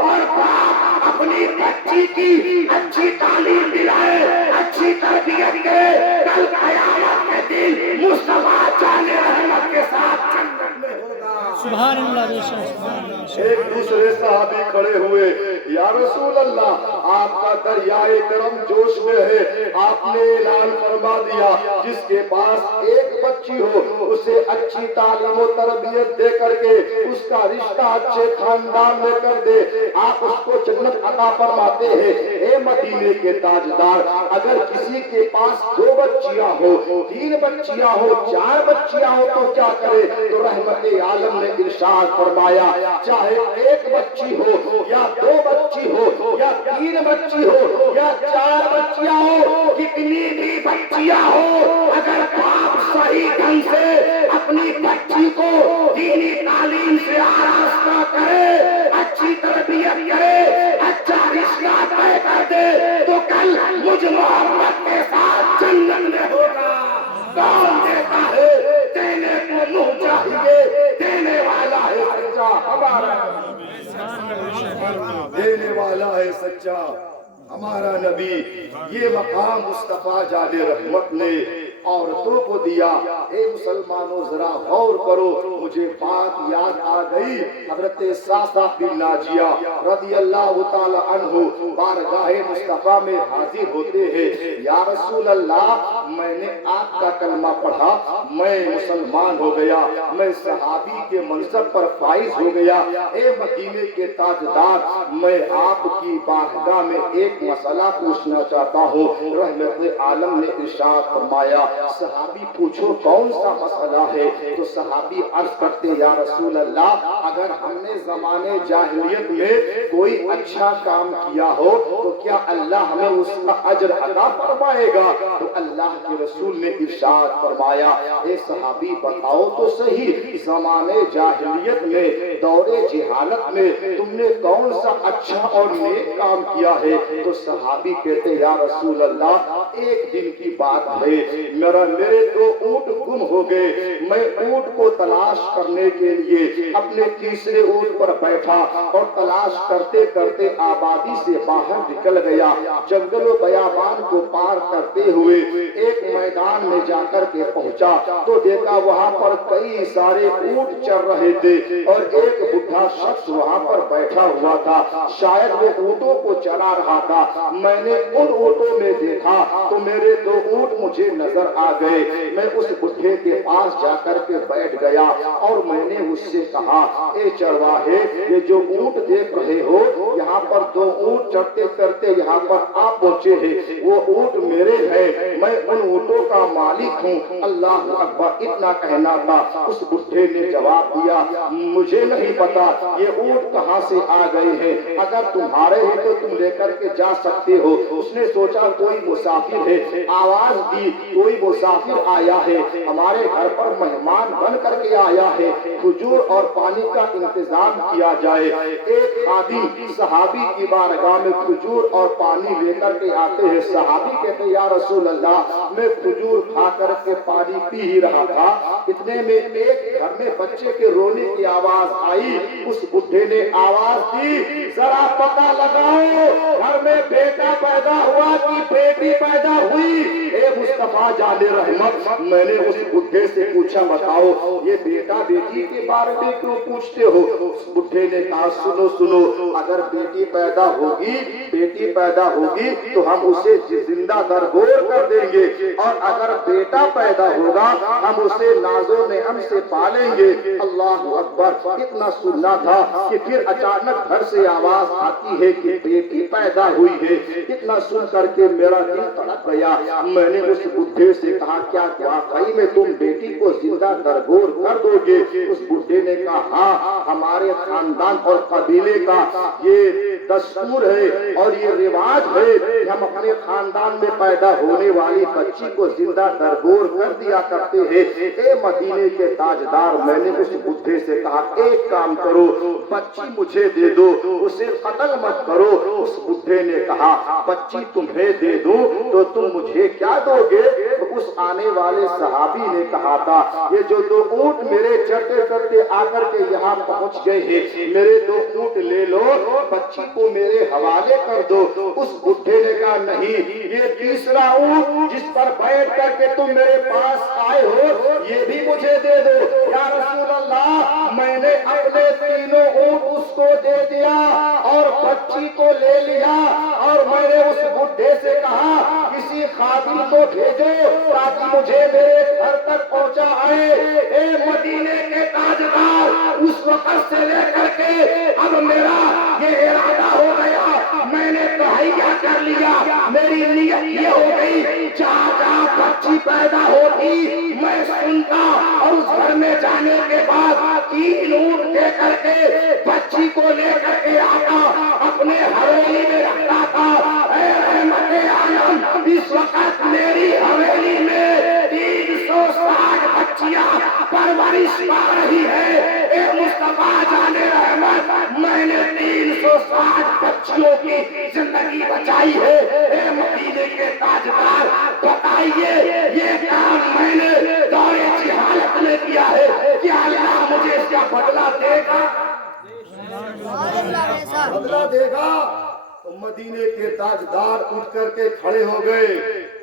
اور باپ اپنی بچی کی اچھی تعلیم دلائے، اچھی تربیت کرے، کل قیامت کے دن مصطفیٰ جان رحمت کے ساتھ جنت میں ہوگا۔ سبحان اللہ بے شک، سبحان اللہ۔ ایک دوسرے صحابی کھڑے ہوئے، یا رسول اللہ آپ کا دریائے کرم جوش میں ہے، آپ نے اعلان فرما دیا جس کے پاس ایک بچی ہو اسے اچھی تعلیم و تربیت دے کر کے اس کا رشتہ اچھے خاندان میں کر دے، آپ اس کو جنت عطا فرماتے ہیں۔ اے مدینے کے تاجدار، اگر کسی کے پاس 2 بچیاں ہو، 3 بچیاں ہو، 4 بچیاں ہو تو کیا کرے؟ تو رحمت عالم نے ارشاد فرمایا، چاہے 1 بچی ہو یا 2 بچی ہو یا 3 بچی ہو یا 4 بچیاں ہو، کتنی بھی بچیاں ہو، اگر باپ صحیح ڈھنگ سے اپنی بچی کو دینی تعلیم سے آراستہ کرے، اچھی تربیت کرے، اچھا رشتہ طے کر دے، تو کل مجھ محمد کے ساتھ جنت میں ہوگا۔ کون دیتا ہے؟ دینے کو منہ چاہیے، دینے والا ہے سچا ہمارا، دینے والا ہے سچا ہمارا نبی۔ یہ مقام مصطفیٰ جان رحمت نے عورتوں کو دیا۔ اے مسلمانوں ذرا غور کرو، مجھے بات یاد آ گئی، حضرت ساسا بن ناجیہ رضی اللہ تعالی عنہ بارگاہ مصطفیٰ میں حاضر ہوتے ہیں، یا رسول اللہ میں نے آپ کا کلمہ پڑھا، میں مسلمان ہو گیا، میں صحابی کے منصب پر فائز ہو گیا۔ اے مدینے کے تاجدار، میں آپ کی بارگاہ میں ایک مسئلہ پوچھنا چاہتا ہوں۔ رحمت عالم نے ارشاد فرمایا، صحابی پوچھو کون سا مسئلہ ہے؟ تو صحابی عرض کرتے، یا رسول اللہ اگر ہم نے زمانے جاہلیت میں کوئی اچھا کام کیا ہو تو کیا اللہ ہمیں اس کا اجر عطا فرمائے گا؟ تو اللہ کے رسول نے ارشاد فرمایا، اے صحابی بتاؤ تو صحیح، زمانے جاہلیت میں دور جہالت میں تم نے کون سا اچھا اور نیک کام کیا ہے؟ تو تو صحابی کہتے یا رسول اللہ ایک دن کی بات ہے، میرے 2 اونٹ گم ہو گئے، میں اونٹ کو تلاش کرنے کے لیے اپنے تیسرے اونٹ پر بیٹھا اور تلاش کرتے کرتے آبادی سے باہر نکل گیا، جنگل و بیابان کو پار کرتے ہوئے ایک میدان میں جا کر کے پہنچا تو دیکھا وہاں پر کئی سارے اونٹ چر رہے تھے اور ایک بڈھا شخص وہاں پر بیٹھا ہوا تھا، شاید وہ اونٹوں کو چلا رہا تھا۔ میں نے ان اونٹوں میں دیکھا تو میرے 2 اونٹ مجھے نظر آ گئے، میں اس بڈھے کے پاس جا کر کے بیٹھ گیا اور میں نے اس سے کہا اے چرواہے، یہ جو اونٹ دیکھ رہے ہو یہاں پر 2 اونٹ چرتے چرتے یہاں پر آپ پہنچے ہیں، وہ اونٹ میرے ہیں، میں ان اونٹوں کا مالک ہوں۔ اللہ اکبر، اتنا کہنا تھا۔ اس بڈھے نے جواب دیا مجھے نہیں پتا یہ اونٹ کہاں سے آ گئے ہیں، اگر تمہارے ہیں تو تم لے کر کے جا سکتے ہو۔ اس نے سوچا کوئی مسافر ہے، آواز دی کوئی مسافر آیا ہے، ہمارے گھر پر مہمان بن کر کے آیا ہے، کھجور اور پانی کا انتظام کیا جائے۔ ایک خادم صحابی کی بارگاہ میں کھجور اور پانی لے کر کے آتے ہیں، صحابی کہتے ہیں یا رسول اللہ میں کھجور کھا کر کے پانی پی ہی رہا تھا، اتنے میں ایک گھر میں بچے کے رونے کی آواز آئی۔ اس بڈھے نے آواز دی ذرا پتہ لگاؤ گھر میں بیٹا پیدا ہوا کہ بیٹی پیدا ہوئی۔ اے مصطفیٰ جان رحمت، میں نے اس بڈھے سے پوچھا بتاؤ یہ بیٹا بیٹی کے بارے میں کیوں پوچھتے ہو؟ اس بڈھے نے کہا سنو سنو، اگر بیٹی پیدا ہوگی تو ہم اسے زندہ درگور کر دیں گے، اور اگر بیٹا پیدا ہوگا ہم اسے ناز و نعم سے پالیں گے۔ اللہ اکبر، اتنا سننا تھا کہ پھر اچانک گھر سے آواز آتی ہے کہ بیٹی پیدا ہوئی ہے۔ اتنا سن کر کے میرا دل تڑپ گیا۔ میں نے اس بڈھے سے کہا کیا واقعی میں تم بیٹی کو زندہ درگور کر دو گے؟ اس بڈھے نے کہا ہاں، ہمارے خاندان اور قبیلے کا یہ دستور ہے اور یہ رواج ہے کہ ہم اپنے خاندان میں پیدا ہونے والی بچی کو زندہ درگور کر دیا کرتے ہیں۔ اے مدینے کے تاجدار، میں نے اس بڈھے سے کہا ایک کام کرو، بچی مجھے دے دو، اسے قتل مت کرو۔ اس بڈھے نے کہا بچی تمہیں دے دوں تو تم مجھے کیا دو گے؟ تو اس آنے والے صحابی نے کہا تھا یہ جو 2 اونٹ میرے چرتے چرتے آ کر کے یہاں پہنچ گئے ہیں، میرے 2 اونٹ لے لو، بچی کو میرے حوالے کر دو۔ اس بڈھے نے کہا نہیں، یہ تیسرا اونٹ جس پر بیٹھ کر کے تم میرے پاس آئے ہو یہ بھی مجھے دے دو۔ یا رسول اللہ، میں نے اپنے 3 اونٹ اس کو دے دیا اور بچی کو لے لیا، اور میں نے اس بڈھے سے کہا کسی خادم کو بھیجو تاکہ مجھے میرے گھر تک پہنچا آئے۔ اے مدینے کے تاجدار، اس وقت سے لے کر کے اب میرا یہ ارادہ ہو گیا، میں نے تہیا کر لیا، میری نیت یہ ہو گئی جہاں جہاں بچی پیدا ہوتی میں سنتا، اور اس گھر میں جانے کے بعد 3 اونٹ دے کر کے بچی کو لے کر کے آتا، اپنے حویلی میں رکھتا تھا۔ اے رحمت عالم، اس وقت میری حویلی میں 360 بچیاں پرورش پا رہی ہے۔ اے مصطفیٰ جان رحمت، میں نے 360 بچیوں کی زندگی بچائی ہے۔ اے مدینے کے تاجدار، بتائیے یہ کام میں نے دور جہالت میں کیا ہے، کیا اللہ مجھے اس کا بدلہ دے گا؟ بدلہ دے گا؟ تو مدینے کے تاجدار اٹھ کر کے کھڑے ہو گئے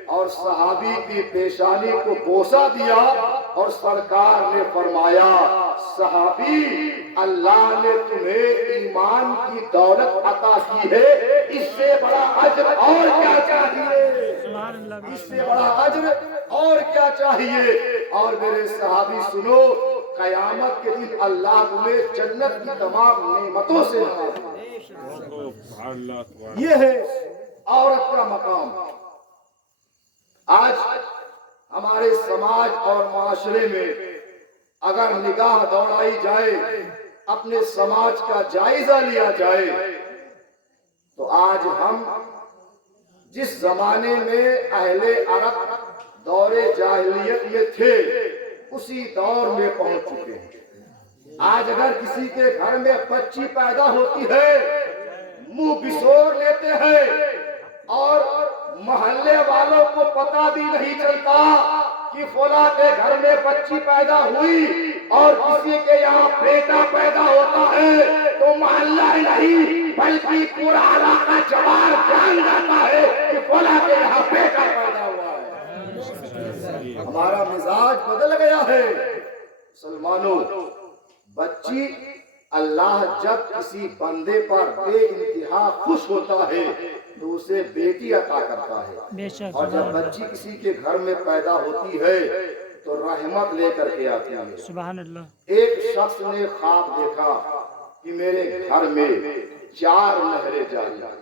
اور صحابی کی پیشانی کو بوسہ دیا، اور سرکار نے فرمایا صحابی، اللہ نے تمہیں ایمان کی دولت عطا کی ہے، اس سے بڑا اجر اور کیا چاہیے؟ اس سے بڑا اجر اور کیا چاہیے؟ اور میرے صحابی سنو، قیامت کے دن اللہ تمہیں جنت کی تمام نعمتوں سے یہ ہے عورت کا مقام۔ آج ہمارے سماج اور معاشرے میں اگر نگاہ دوڑائی جائے، اپنے سماج کا جائزہ لیا جائے، تو آج ہم جس زمانے میں اہل عرب دور جاہلیت میں تھے اسی دور میں پہنچ چکے ہیں۔ آج اگر کسی کے گھر میں بچی پیدا ہوتی ہے منہ بسور لیتے ہیں، محلے والوں کو پتہ بھی نہیں چلتا کہ فلاں کے گھر میں بچی پیدا ہوئی اور کسی کے یہاں بیٹا پیدا ہوتا ہے تو محلہ ہی نہیں بلکہ پورا علاقہ جوار جان جاتا ہے کہ فلاں کے یہاں بیٹا پیدا ہوا ہے۔ ہمارا مزاج بدل گیا ہے مسلمانوں۔ بچی اللہ جب کسی بندے پر بے انتہا خوش ہوتا ہے تو اسے بیٹی عطا کرتا ہے، بے شک اور جب بچی کسی کے گھر میں پیدا ہوتی ہے تو رحمت لے کر کے آتی ہے۔ سبحان اللہ۔ ایک شخص نے خواب دیکھا کہ میرے گھر میں 4 نہریں جاری ہیں،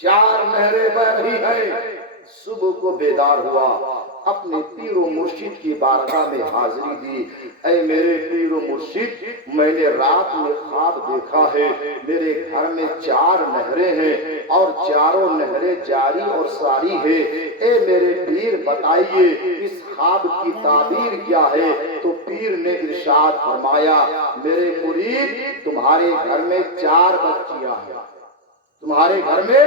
4 نہریں بہ رہی ہیں۔ صبح کو بیدار ہوا، اپنے پیر و مرشد کی بارگاہ میں حاضری دی۔ اے میرے پیر و مرشد، میں نے رات میں خواب دیکھا ہے میرے گھر میں 4 نہریں ہیں اور چاروں نہریں جاری اور ساری ہیں۔ اے میرے پیر بتائیے اس خواب کی تعبیر کیا ہے؟ تو پیر نے ارشاد فرمایا، میرے مرید تمہارے گھر میں 4 بچیاں ہیں، تمہارے گھر میں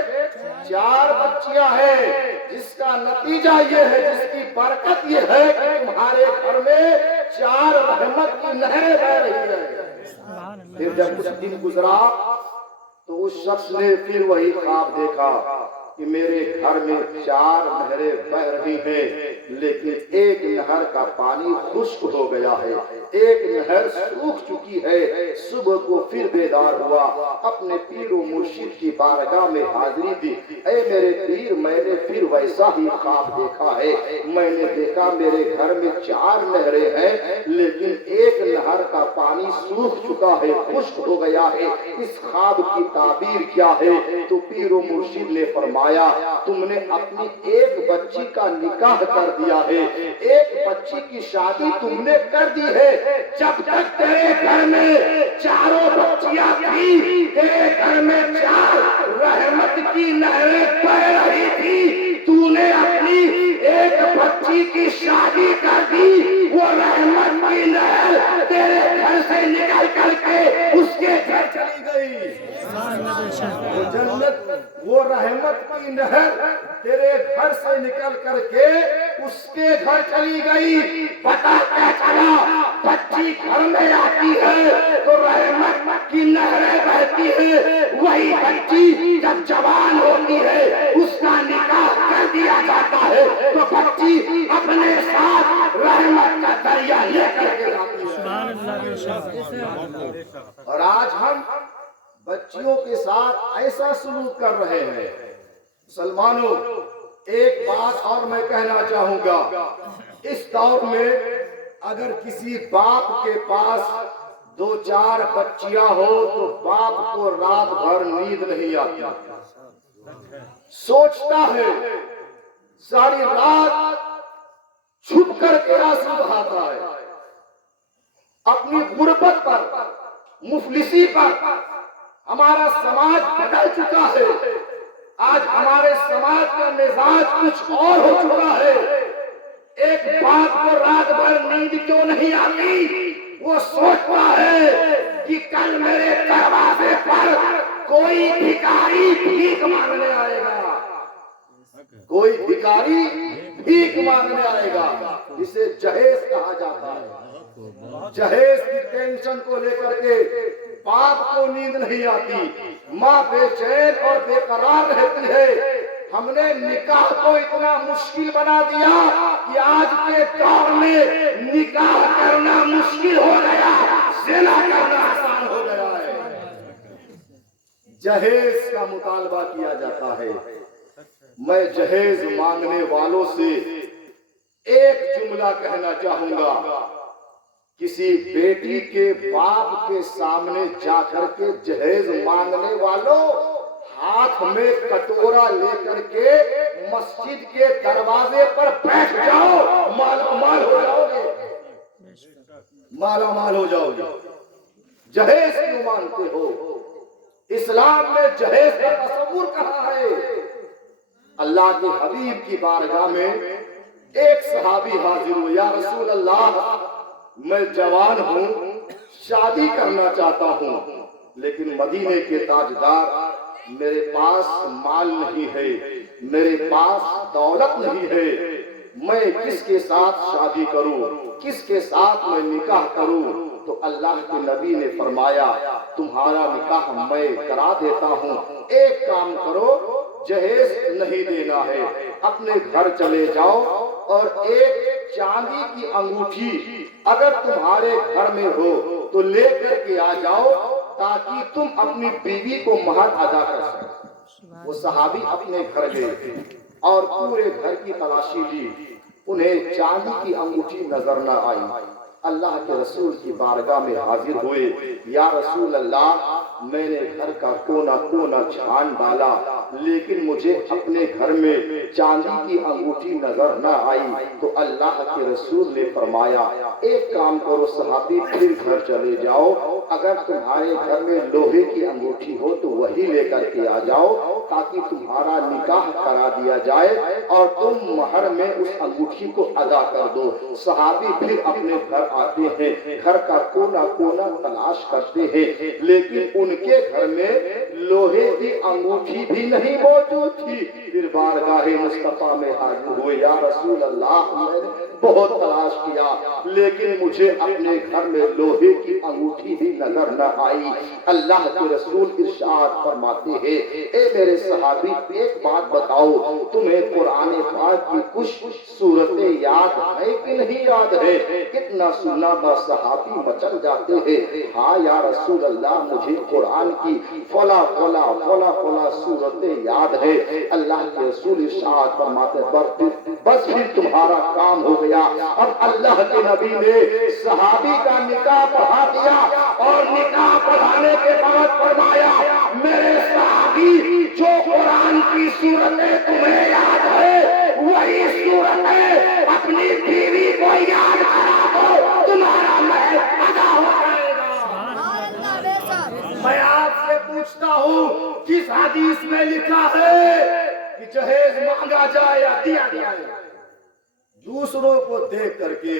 4 بچیاں ہیں، جس کا نتیجہ یہ ہے، جس کی برکت یہ ہے کہ تمہارے گھر میں 4 رحمت کی نہریں بہ رہی ہیں۔ سبحان اللہ۔ پھر جب کچھ دن گزرا تو اس شخص نے پھر وہی خواب دیکھا کہ میرے گھر میں 4 نہریں بہ رہی ہیں، لیکن ایک نہر کا پانی خشک ہو گیا ہے، ایک نہر سوکھ چکی ہے۔ صبح کو پھر بیدار ہوا، اپنے پیر و مرشد کی بارگاہ میں حاضری دی۔ اے میرے پیر، میں نے پھر ویسا ہی خواب دیکھا ہے، میں نے دیکھا میرے گھر میں 4 نہریں ہیں لیکن ایک نہر کا پانی سوکھ چکا ہے، خشک ہو گیا ہے، اس خواب کی تعبیر کیا ہے؟ تو پیر و مرشد نے فرمایا، تم نے اپنی ایک بچی کا نکاح کر دیا ہے، ایک بچی کی شادی تم نے کر دی ہے۔ جب تک تیرے گھر میں 4 بچیاں تھی، تیرے گھر میں 4 رحمت کی نہریں بہ رہی تھی، تو نے اپنی ایک بچی کی شادی کر دی، وہ رحمت کی نہر تیرے گھر سے نکل کر کے اس کے گھر چلی گئی۔ سبحان اللہ، بے شک۔ وہ جنت، وہ رحمت کی نہر تیرے گھر سے نکل کر کے اس کے گھر چلی گئی۔ پتہ کیا چلا؟ بچی گھر میں آتی ہے تو رحمت کی نہریں بہتی ہے، وہی بچی جب جوان ہوتی ہے اس کا نکاح کر دیا جاتا ہے تو بچی اپنے ساتھ رحمت کا دریا لے کر کے آتی ہے۔ سبحان اللہ، بے شک۔ اور آج ہم بچیوں کے ساتھ ایسا سلوک کر رہے ہیں۔ مسلمانوں، ایک بات اور میں کہنا چاہوں گا، اس دور میں اگر کسی باپ کے پاس 2-4 بچیاں ہو تو باپ کو رات بھر نیند نہیں آتی، سوچتا ہے، ساری رات چھپ کر کے آنسو بہاتا ہے، اپنی غربت پر، مفلسی پر۔ ہمارا سماج بدل چکا ہے، آج ہمارے سماج کا مزاج کچھ اور ہو چکا ہے۔ ایک باپ کو رات بھر نیند کیوں نہیں آتی؟ وہ سوچتا ہے کہ کل میرے دروازے پر کوئی بھکاری بھیک مانگنے آئے گا، کوئی بھکاری بھیک مانگنے آئے گا، جسے جہیز کہا جاتا ہے۔ جہیز کی ٹینشن کو لے کر کے باپ کو نیند نہیں آتی، ماں بے چین اور بے قرار رہتی ہے۔ ہم نے نکاح کو اتنا مشکل بنا دیا کہ آج کے دور میں نکاح کرنا مشکل ہو گیا، زنا کرنا آسان ہو گیا ہے۔ جہیز کا مطالبہ کیا جاتا ہے۔ میں جہیز مانگنے والوں سے ایک جملہ کہنا چاہوں گا، کسی بیٹی کے باپ کے سامنے جا کر کے جہیز مانگنے والوں، ہاتھ میں کٹورا لے کر کے مسجد کے دروازے پر بیٹھ جاؤ، مالا مال ہو جاؤ گے، مالا مال ہو جاؤ گے۔ جہیز کیوں مانگتے ہو؟ اسلام میں جہیز کا تصور کہاں ہے؟ اللہ کے حبیب کی بارگاہ میں ایک صحابی حاضر ہو، یا رسول اللہ، میں جوان ہوں، شادی کرنا چاہتا ہوں، لیکن مدینے کے تاجدار میرے پاس مال نہیں ہے، میرے پاس دولت نہیں ہے، میں کس کے ساتھ شادی کروں، کس کے ساتھ میں نکاح کروں؟ تو اللہ کے نبی نے فرمایا تمہارا نکاح میں کرا دیتا ہوں، ایک کام کرو، جہیز نہیں دینا ہے، اپنے گھر چلے جاؤ اور ایک چاندی کی انگوٹھی اگر تمہارے گھر میں ہو تو لے کر کے آ جاؤ تاکہ تم اپنی بیوی کو مہر ادا کر سکو۔ وہ صحابی اپنے گھر گئے اور پورے گھر کی تلاشی لی، انہیں چاندی کی انگوٹھی نظر نہ آئی۔ اللہ کے رسول کی بارگاہ میں حاضر ہوئے، یا رسول اللہ میں نے گھر کا کونا کونا چھان ڈالا لیکن مجھے اپنے گھر میں چاندی کی انگوٹھی نظر نہ آئی۔ تو اللہ کے رسول نے فرمایا ایک کام کرو صحابی، پھر گھر چلے جاؤ، اگر تمہارے گھر میں لوہے کی انگوٹھی ہو تو وہی لے کر کے آ جاؤ تاکہ تمہارا نکاح کرا دیا جائے اور تم مہر میں اس انگوٹھی کو ادا کر دو۔ صحابی پھر اپنے گھر آتے ہیں، گھر کا کونا کونا تلاش کرتے ہیں لیکن ان کے گھر میں لوہے کی انگوٹھی بھی نہیں موجود تھی۔ پھر بارگاہ مصطفیٰ میں حاضر ہوئے، یا رسول اللہ میں نے بہت تلاش کیا لیکن مجھے اپنے گھر میں لوہے کی انگوٹھی بھی نظر نہ آئی۔ اللہ کے رسول ارشاد فرماتے ہیں اے میرے صحابی ایک بات بتاؤ، تمہیں قرآن پاک کی کچھ صورتیں یاد ہے کہ نہیں یاد ہے؟ کتنا سنا تھا صحابی مچل جاتے ہیں، ہاں یا رسول اللہ مجھے قرآن کی فلا فلا فلا فلا صورتیں یاد ہے۔ اللہ کے رسول ارشاد فرماتے بس پھر تمہارا کام ہو گیا۔ اب اللہ کے نبی نے صحابی کا نکاح پڑھا دیا اور نکاح پڑھانے کے بعد فرمایا میرے صحابی جو قرآن کی صورتیں تمہیں یاد ہے وہی صورتیں اپنی بیوی کو یاد کرا دو، تمہارا مہر ادا ہو جائے گا۔ میں آپ سے پوچھتا ہوں کس حدیث میں لکھا ہے کہ جہیز مانگا جائے یا دیا جائے؟ دوسروں کو دیکھ کر کے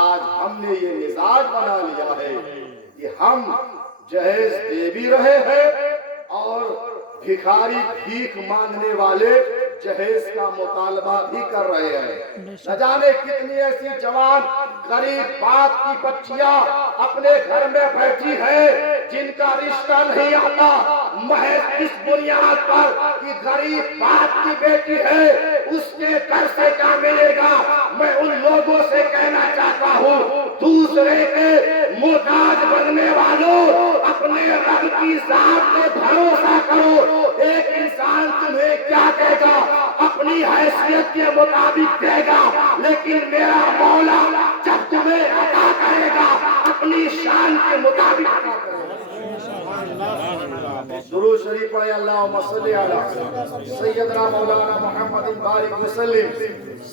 آج ہم نے یہ مزاج بنا لیا ہے کہ ہم جہیز دے بھی رہے ہیں اور بھکاری بھیک مانگنے والے جہیز کا مطالبہ بھی کر رہے ہیں۔ نہ جانے کتنی ایسی جوان غریب باپ کی بچیاں اپنے گھر میں بیٹھی ہیں جن کا رشتہ نہیں آتا، محض اس بنیاد پر کہ غریب باپ کی بیٹی ہے اس کے گھر سے کیا ملے گا۔ میں ان لوگوں سے کہنا چاہتا ہوں دوسرے کے محتاج بننے والوں اپنے رب کی ذات پہ بھروسہ کرو۔ ایک انسان تمہیں کیا کہے گا اپنی حیثیت کے مطابق دے گا، لیکن میرا مولا جب تمہیں عطا کرے گا اپنی شان کے مطابق عطا کرے گا۔ درود شریف پڑھیں، اللہم صلی علی سیدنا مولانا محمد بارک وسلم،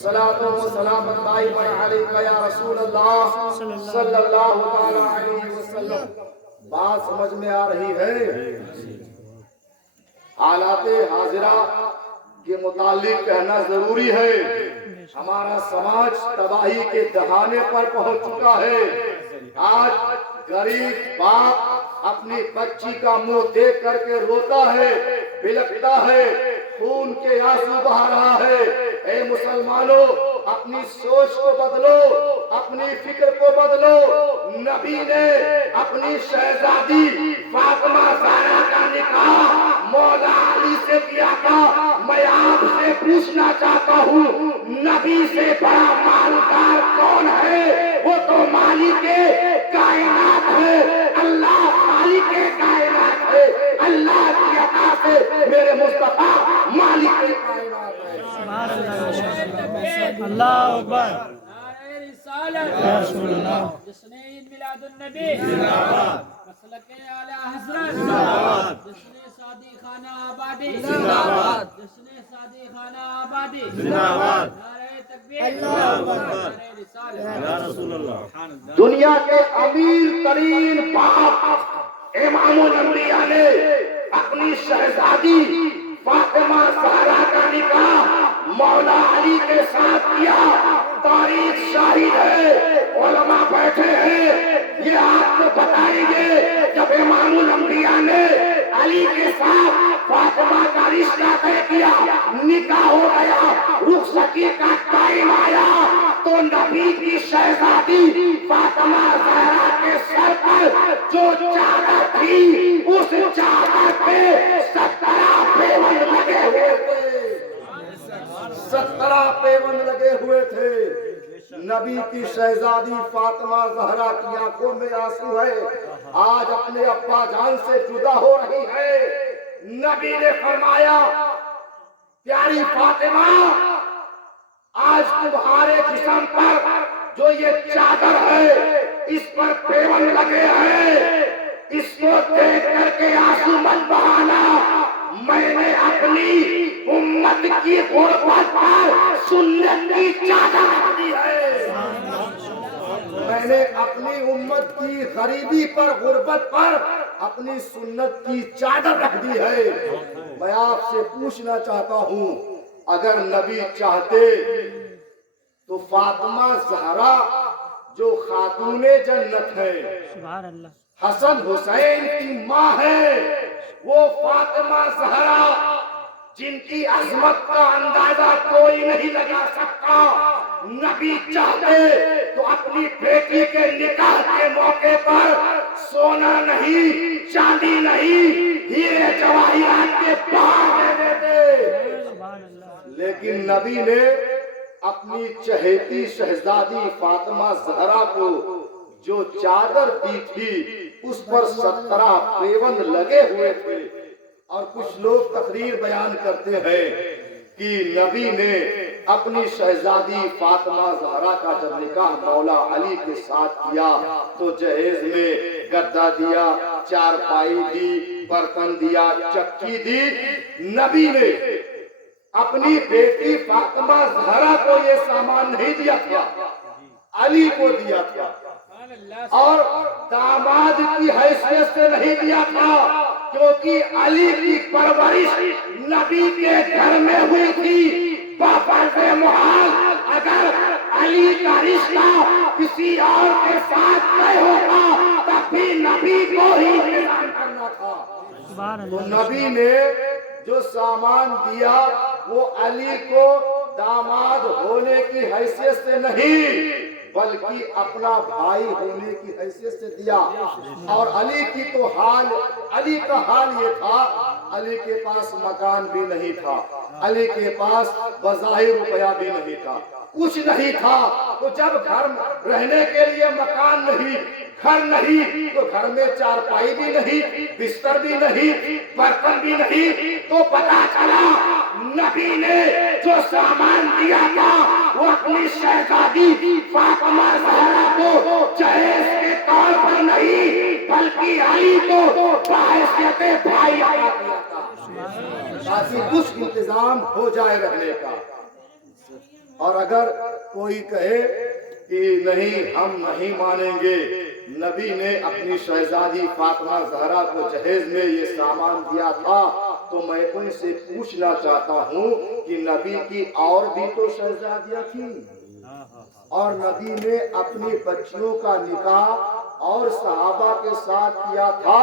صلاۃ و سلام دائم علیک یا رسول اللہ صلی اللہ تعالی علیہ وسلم۔ بات سمجھ میں آ رہی ہے؟ حالات حاضرہ کے متعلق کہنا ضروری ہے۔ ہمارا سماج تباہی کے دہانے پر پہنچ چکا ہے۔ آج غریب باپ اپنی بچی کا منہ دیکھ کر کے روتا ہے، بلکتا ہے، خون کے آنسو بہا رہا ہے۔ اے مسلمانوں اپنی سوچ کو بدلو، اپنی فکر کو بدلو۔ نبی نے اپنی شہزادی فاطمہ زہرا کا نکاح مولا علی سے کیا تھا۔ میں آپ سے پوچھنا چاہتا ہوں نبی سے بڑا مالدار کون ہے؟ وہ تو مالک کائنات ہے، اللہ مالک کائنات ہے۔ اللہ کی عطا سے میرے مصطفیٰ مالک کائنات ہے۔ اللہ اکبر۔ یا رسول اللہ۔ جس نے عید میلاد النبی مسلک اعلی حضرت، جس نے سعدی خانہ آبادی، جس نے سعدی خانہ آبادی، نعرہ تکبیر، نعرہ رسالت، یا رسول اللہ۔ دنیا کے امیر ترین باپ امام الانبیاء نے اپنی شہزادی فاطمہ زہرا کا نکاح مولا علی کے ساتھ کیا۔ تاریخ شاہد ہے، علماء بیٹھے ہیں، یہ آپ کو بتائیں گے جب امام الانبیاء نے علی کے ساتھ فاطمہ کا رشتہ طے کیا، نکاح ہو گیا، رخصتی کا ٹائم آیا تو نبی کی شہزادی فاطمہ زہرا کے سر پر جو چادر تھی اس چادر پہ 17 پیوند لگے ہوئے تھے، 17 پیوند لگے ہوئے تھے۔ نبی کی شہزادی فاطمہ زہرا کی آنکھوں میں آنسو ہے، آج اپنے ابا جان سے جدا ہو رہی ہے۔ نبی نے فرمایا پیاری فاطمہ آج تمہارے جسم پر جو یہ چادر ہے اس پر پیوند لگے ہیں، اس کو دیکھ کر کے آنسو مت بہانا، میں نے اپنی امت کی غربت پر سنت کی چادر رکھ دی ہے، میں نے اپنی امت کی غریبی پر غربت پر اپنی سنت کی چادر رکھ دی ہے۔ میں آپ سے پوچھنا چاہتا ہوں اگر نبی چاہتے تو فاطمہ زہرا جو خاتون جنت ہے، سبحان اللہ، حسن حسین کی ماں ہے، وہ فاطمہ زہرا جن کی عظمت کا اندازہ کوئی نہیں لگا سکتا، نبی چاہتے تو اپنی بیٹی کے نکاح کے موقع پر سونا نہیں، چاندی نہیں، ہیرے جواہرات کے بہار دے دیتے، سبحان اللہ، لیکن نبی نے اپنی چہیتی شہزادی فاطمہ زہرا کو جو چادر دی تھی اس پر 17 پیوند لگے ہوئے تھے۔ اور کچھ لوگ تقریر بیان کرتے ہیں کہ نبی نے اپنی شہزادی فاطمہ زہرا کا جب نکاح مولا علی کے ساتھ کیا تو جہیز میں گدا دیا، چارپائی دی، برتن دیا، چکی دی، نبی نے اپنی بیٹی فاطمہ زہرا کو یہ سامان نہیں دیا تھا، علی کو دیا تھا، اور داماد کی حیثیت سے نہیں دیا تھا، کیونکہ علی کی پرورش نبی کے گھر میں ہوئی تھی۔ بفرض محال اگر علی کا رشتہ کسی اور کے ساتھ طے ہوتا تب بھی نبی کو ہی انتظام کرنا تھا۔ سبحان تو اللہ، نبی نے جو سامان دیا وہ علی کو داماد ہونے کی حیثیت سے نہیں بلکہ اپنا بھائی ہونے کی حیثیت سے دیا۔ اور علی کی تو علی کا حال یہ تھا، علی کے پاس مکان بھی نہیں تھا، علی کے پاس بظاہر روپیہ بھی نہیں تھا، کچھ نہیں تھا، تو جب گھر رہنے کے لیے مکان نہیں، گھر نہیں، تو گھر میں چارپائی بھی نہیں، بستر بھی نہیں، برتن بھی نہیں، تو پتا چلا نبی نے جو سامان دیا تھا وہ اپنی شہزادی فاطمہ زہرا کو جہیز کے طور پر نہیں بلکہ علی کو بحیثیت بھائی عطا کیا تھا، تاکہ کچھ انتظام ہو جائے رہنے کا۔ اور اگر کوئی کہے کہ نہیں ہم نہیں مانیں گے، نبی نے اپنی شہزادی فاطمہ زہرا کو جہیز میں یہ سامان دیا تھا، تو میں ان سے پوچھنا چاہتا ہوں کہ نبی کی اور بھی تو شہزادیاں تھیں، اور نبی نے اپنی بچیوں کا نکاح اور صحابہ کے ساتھ کیا تھا،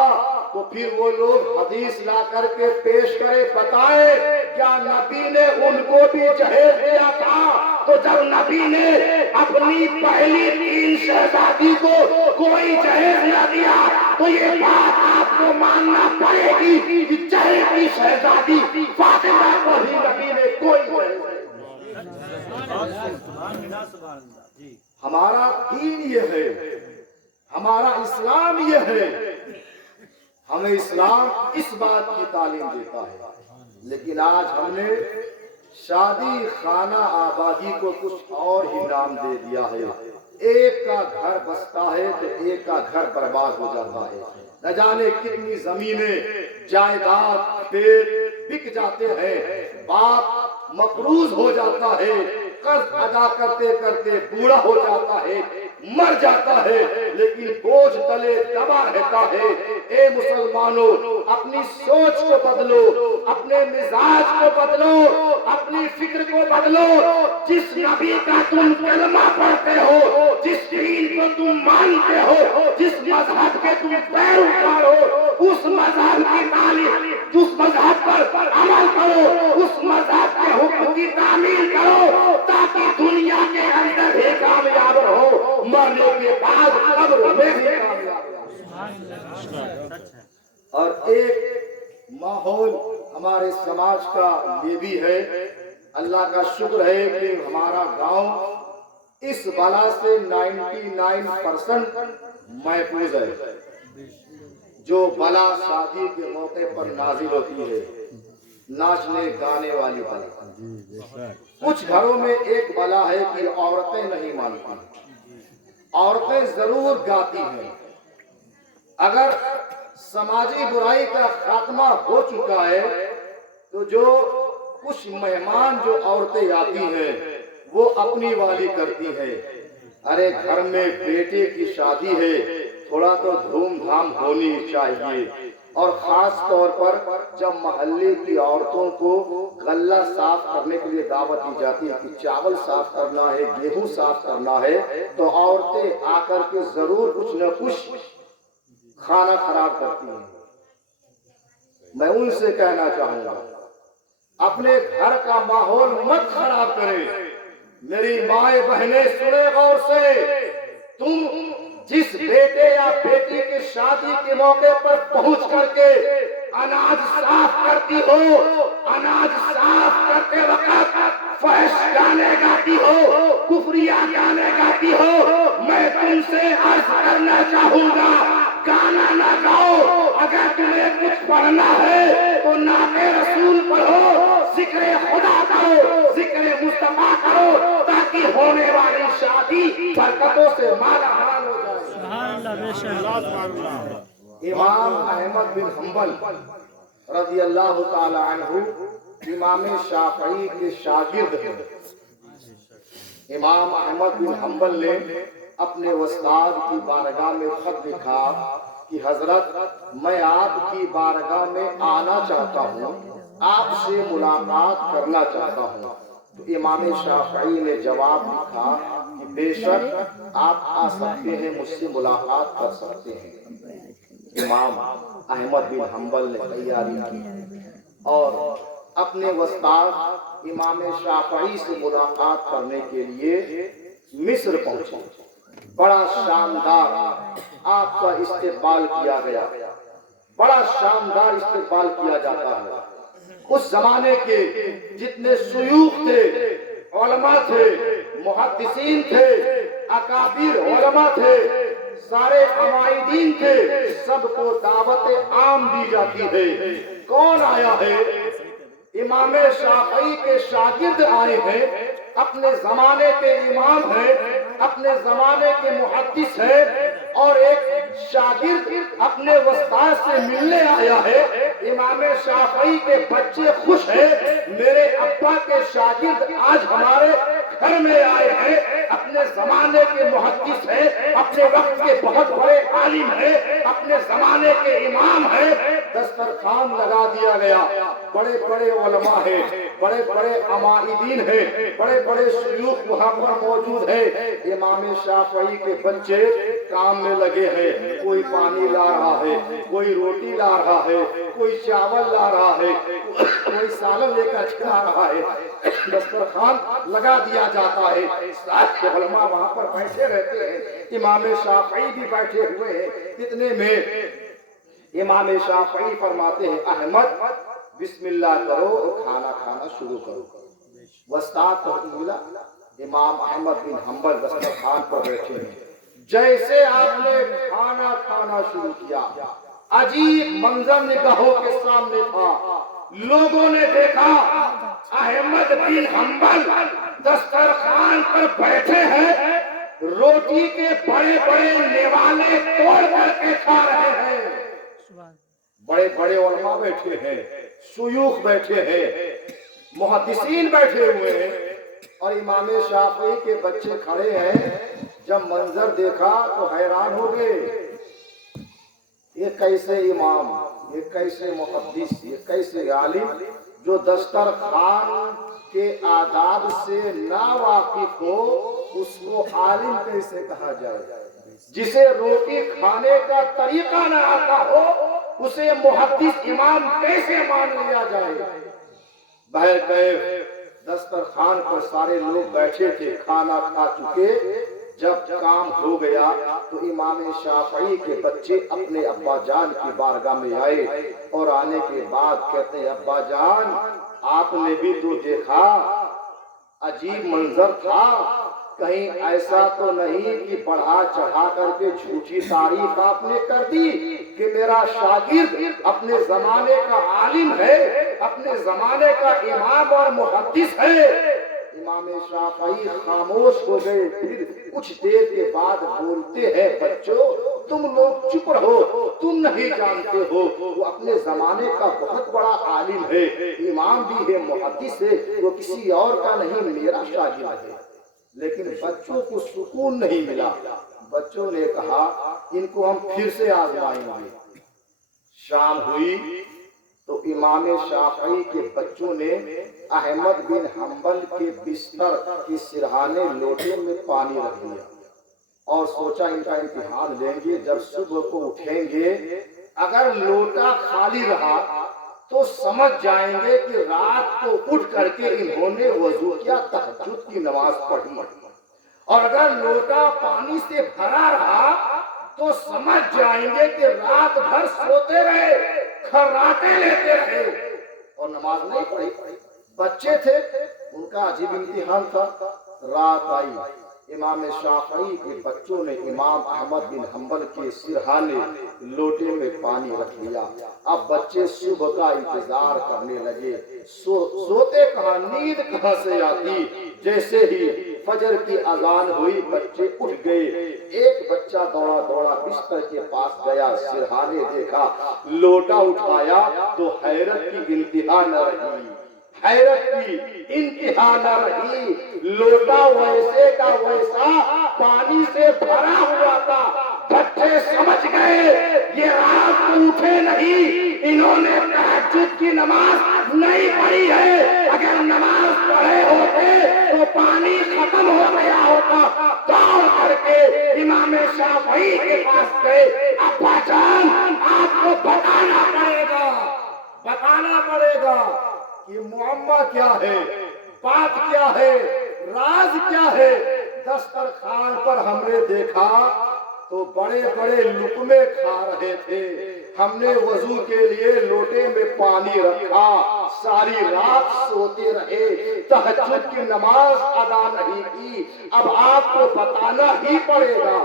تو پھر وہ لوگ حدیث لا کر کے پیش کرے بتائے کیا نبی نے ان کو بھی جہیز دیا تھا؟ تو جب نبی نے اپنی پہلی 3 شہزادی کو کوئی جہیز نہ دیا تو یہ بات آپ کو ماننا پڑے گی کہ چہیتی شہزادی فاطمہ کو ہی نبی نے کوئی جہیز نہیں۔ ہمارا دین یہ ہے، ہمارا اسلام یہ ہے، ہمیں اسلام اس بات کی تعلیم دیتا ہے، لیکن آج ہم نے شادی خانہ آبادی کو کچھ اور ہی نام دے دیا ہے۔ ایک کا گھر بستا ہے تو ایک کا گھر برباد ہو جاتا ہے، نہ جانے کتنی زمینیں جائیداد کھیت بک جاتے ہیں، باپ مقروض ہو جاتا ہے، قرض ادا کرتے کرتے بوڑھا ہو جاتا ہے، مر جاتا ہے، لیکن بوجھ تلے دبا رہتا ہے۔ اے مسلمانوں، اپنی سوچ کو بدلو، اپنے مزاج کو بدلو، اپنی فکر کو بدلو۔ جس نبی کا تم کلمہ پڑھتے ہو، جس دین کو تم مانتے ہو، جس مذہب کے تم پیروکار ہو، اس مذہب کی تعلیم جس مذہب پر عمل کرو اس مذہب کے حکم کی تعمیل کرو تاکہ دنیا کے اندر بھی کامیاب ہو مرنے کے بعد قبر میں بھی کامیاب ہو۔ اور ایک ماحول ہمارے سماج کا یہ بھی ہے، اللہ کا شکر ہے کہ ہمارا گاؤں اس بلا سے 99% محفوظ ہے۔ جو بلا شادی کے موقع پر نازل ہوتی ہے، ناچنے گانے والی بلا، کچھ گھروں میں ایک بلا ہے کہ عورتیں نہیں مانتی، عورتیں ضرور گاتی ہیں۔ اگر سماجی برائی کا خاتمہ ہو چکا ہے تو جو کچھ مہمان جو عورتیں آتی ہیں وہ اپنی والی کرتی ہیں، ارے گھر میں بیٹے کی شادی ہے، تھوڑا تو دھوم دھام ہونی چاہیے۔ اور خاص طور پر جب محلے کی عورتوں کو غلہ صاف کرنے کے لیے دعوت دی جاتی ہے کہ چاول صاف کرنا ہے، گیہوں صاف کرنا ہے، تو عورتیں آ کر کے ضرور کچھ نہ کچھ کھانا خراب کرتی ہیں۔ میں ان سے کہنا چاہوں گا اپنے گھر کا ماحول مت خراب کرے۔ میری مائیں بہنیں سنیں غور سے، تم جس بیٹے یا بیٹی کی شادی کے موقع پر پہنچ کر کے اناج صاف کرتی ہو، اناج صاف کرتے وقت فحش گانے گاتی ہو، کفریہ گانے گاتی ہو، میں تم سے عرض کرنا چاہوں گا گانا نہ گاؤ۔ اگر تمہیں کچھ پڑھنا ہے تو نعت رسول پڑھو، ذکر خدا کرو، ذکر مصطفیٰ کرو، تاکہ ہونے والی شادی برکتوں سے مالا مال ہو جائے۔ سبحان اللہ، بے شک۔ امام احمد بن حنبل رضی اللہ تعالی عنہ امام شافعی کے شاگرد ہیں۔ امام احمد بن حنبل نے اپنے استاد کی بارگاہ میں خط لکھا کہ حضرت میں آپ کی بارگاہ میں آنا چاہتا ہوں، آپ سے ملاقات کرنا چاہتا ہوں۔ تو امام شافعی نے جواب لکھا کہ بے شک آپ آ سکتے ہیں، مجھ سے ملاقات کر سکتے ہیں۔ امام احمد بن حنبل نے تیاری کی اور اپنے استاد امام شافعی سے ملاقات کرنے کے لیے مصر پہنچے۔ بڑا شاندار آپ کا استقبال کیا گیا، بڑا شاندار استقبال کیا جاتا ہے۔ اس زمانے کے جتنے شیوخ تھے، علماء تھے، محدثین تھے، اکابر علماء تھے، سارے عمائدین تھے، سب کو دعوت عام دی جاتی ہے۔ کون آیا ہے؟ امام شافعی کے شاگرد آئے ہیں، اپنے زمانے کے امام ہیں، اپنے زمانے کے محدث ہیں، اور ایک شاگرد اپنے استاد سے ملنے آیا ہے۔ امام شافعی کے بچے خوش ہیں، میرے ابا کے شاگرد آج ہمارے گھر میں آئے ہیں، اپنے زمانے کے محدث ہیں، اپنے وقت کے بہت بڑے عالم ہیں، اپنے زمانے کے امام ہیں۔ دسترخوان لگا دیا گیا، بڑے بڑے علماء ہیں، بڑے بڑے عمائدین ہیں، بڑے بڑے شیوخ وہاں پر موجود ہیں۔ امام شافعی کے بچے کام میں لگے ہیں، کوئی پانی لا رہا ہے، کوئی روٹی لا رہا ہے، کوئی چاول لا رہا ہے، کوئی سالن لے کر کھا رہا ہے۔ دسترخوان لگا دیا جاتا ہے، ساتھ کے علماء وہاں پر بیٹھے رہتے ہیں، امام شافعی بھی بیٹھے ہوئے ہیں۔ اتنے میں امام شافعی فرماتے ہیں احمد بسم اللہ کرو اور کھانا کھانا شروع کرو۔ وسطات کو ملا، امام احمد بن حنبل دسترخوان پر بیٹھے ہیں۔ جیسے آپ نے کھانا کھانا شروع کیا، عجیب منظر نگاہوں کے سامنے تھا۔ لوگوں نے دیکھا احمد بن حنبل دسترخوان پر بیٹھے ہیں، روٹی کے بڑے بڑے نیوالے توڑ کر کے کھا رہے ہیں۔ بڑے بڑے علماء بیٹھے ہیں، شیوخ بیٹھے ہیں، محدثین بیٹھے ہوئے ہیں، اور امام شافعی کے بچے کھڑے ہیں۔ جب منظر دیکھا تو حیران ہو گئے، یہ کیسے امام، یہ کیسے محدث، یہ کیسے عالم جو دسترخوان کے آداب سے نا واقف ہو، اس کو عالم کیسے کہا جائے؟ جسے روٹی کھانے کا طریقہ نہ آتا ہو اسے محدث امام کیسے مان لیا جائے؟ بہرکیف دسترخوان پر سارے لوگ بیٹھے تھے، کھانا کھا چکے، جب کام ہو گیا تو امام شافعی کے بچے اپنے ابا جان کی بارگاہ میں آئے اور آنے کے بعد کہتے ہیں ابا جان آپ نے بھی تو دیکھا، عجیب منظر تھا، کہیں ایسا تو نہیں کہ بڑھا چڑھا کر کے جھوٹی تعریف آپ نے کر دی کہ میرا شاگرد اپنے زمانے کا عالم ہے، اپنے زمانے کا امام اور محدث ہے؟ امام شافعی خاموش ہو گئے، پھر کچھ دیر کے بعد بولتے ہیں بچوں تم لوگ چپ رہو، تم نہیں جانتے ہو وہ اپنے زمانے کا بہت بڑا عالم ہے، امام بھی ہے، محدث ہے، وہ کسی اور کا نہیں میرا شاگرد ہے۔ لیکن بچوں کو سکون نہیں ملا، بچوں نے کہا ان کو ہم پھر سے آزمائیں گے۔ شام ہوئی تو امام شافعی کے بچوں نے احمد بن حنبل کے بستر کے سرہانے لوٹے میں پانی رکھ دیا اور سوچا ان کا امتحان لیں گے، جب صبح کو اٹھیں گے اگر لوٹا خالی رہا تو سمجھ جائیں گے کہ رات کو اٹھ کر کے انہوں نے وضو کیا، تہجد کی نماز پڑھی، اور اگر لوٹا پانی سے بھرا رہا تو سمجھ جائیں گے کہ رات بھر سوتے رہے، کھراٹے لیتے رہے اور نماز نہیں پڑھی۔ بچے تھے، ان کا عجیب امتحان تھا۔ رات آئی، امام شافعی کے بچوں نے امام احمد بن حنبل کے سرہانے لوٹے میں پانی رکھ لیا۔ اب بچے صبح کا انتظار کرنے لگے، سوتے کہاں، نیند کہاں سے آتی؟ جیسے ہی فجر کی اذان ہوئی بچے اٹھ گئے، ایک بچہ دوڑا دوڑا بستر کے پاس گیا، سرہانے دیکھا، لوٹا اٹھایا تو حیرت کی انتہا نہ رہی، حیرت کی انتہا نہ رہی، لوٹا ویسے کا ویسا پانی سے بھرا ہوا تھا۔ بچے سمجھ گئے یہ رات کو اٹھے نہیں، انہوں نے تہجد کی نماز نہیں پڑھی ہے، اگر نماز پڑھے ہوتے تو پانی ختم ہو گیا ہوتا۔ دوڑ کر کے امام شافعی کے پاس گئے، ابا جان آپ کو بتانا پڑے گا، بتانا پڑے گا کہ معمہ کیا ہے، بات کیا ہے، راز کیا ہے۔ دسترخوان پر ہم نے دیکھا تو بڑے بڑے لقمے کھا رہے تھے، ہم نے وضو کے لیے لوٹے میں پانی رکھا، ساری رات سوتے رہے، تہجد کی نماز ادا نہیں کی، اب آپ کو بتانا ہی پڑے گا۔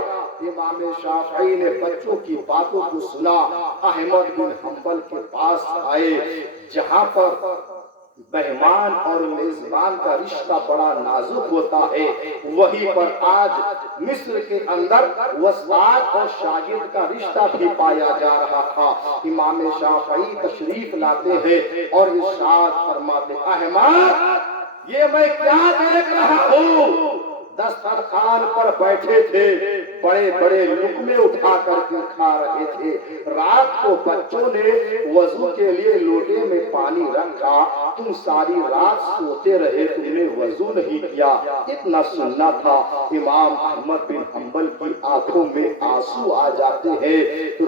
امام شافعی نے بچوں کی باتوں کو سنا، احمد بن حنبل کے پاس آئے، جہاں پر مہمان اور میزبان کا رشتہ بڑا نازک ہوتا ہے، وہیں پر آج مصر کے اندر استاد اور شاگرد کا رشتہ بھی پایا جا رہا تھا۔ امام شافعی تشریف لاتے ہیں اور ارشاد فرماتے احمد یہ میں کیا دیکھ رہا ہوں؟ دسترخوان پر بیٹھے تھے، بڑے بڑے لقمے اٹھا کر کے کھا رہے تھے، رات کو بچوں نے وضو کے لیے لوٹے میں پانی رکھا، تم ساری رات سوتے رہے، تم نے وضو نہیں کیا۔ اتنا سننا تھا، امام احمد بن حنبل کی آنکھوں میں آنسو آ جاتے ہیں،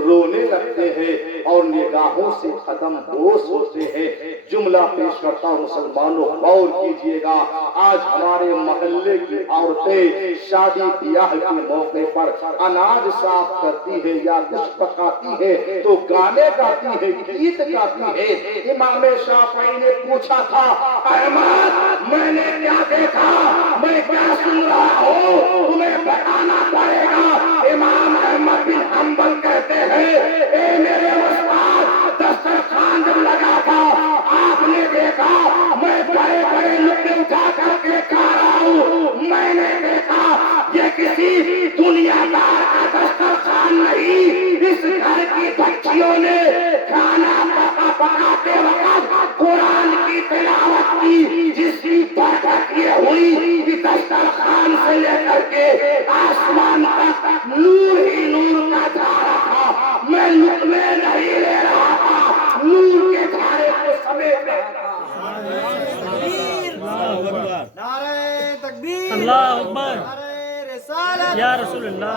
رونے لگتے ہیں اور نگاہوں سے قدم بوس ہوتے ہیں۔ جملہ پیش کرتا ہوں مسلمانوں، غور کیجئے گا، آج ہمارے محلے کی عورتیں شادی بیاہ کے موقع پر اناج صاف کرتی ہے یا کچھ پکاتی ہے تو گانے گاتی ہے، گیت گاتی ہے۔ امام شافعی نے پوچھا تھا احمد میں نے کیا دیکھا، میں کیا سن رہا ہوں، تمہیں بتانا پڑے گا۔ امام احمد بن حنبل کہتے ہیں اے میرے استاد، دسترخوان جب لگا تھا آپ نے دیکھا میں بڑے بڑے لقمے اٹھا کر کے کھا رہا ہوں، میں نے دیکھا یہ کسی دنیا دار کا دسترخوان نہیں، اس گھر کی بچیوں نے کھانا پکاتے وقت قرآن کی تلاوت کی، جس کی برکت یہ ہوئی کہ دسترخوان سے لے کر کے آسمان تک نور ہی نور کا دھارا تھا، میں لقمے نہیں لے رہا تھا، نور کے دھارے کو سمیٹ رہا تھا۔ نعرہ تکبیر، اللہ اکبر، یا رسول اللہ۔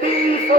300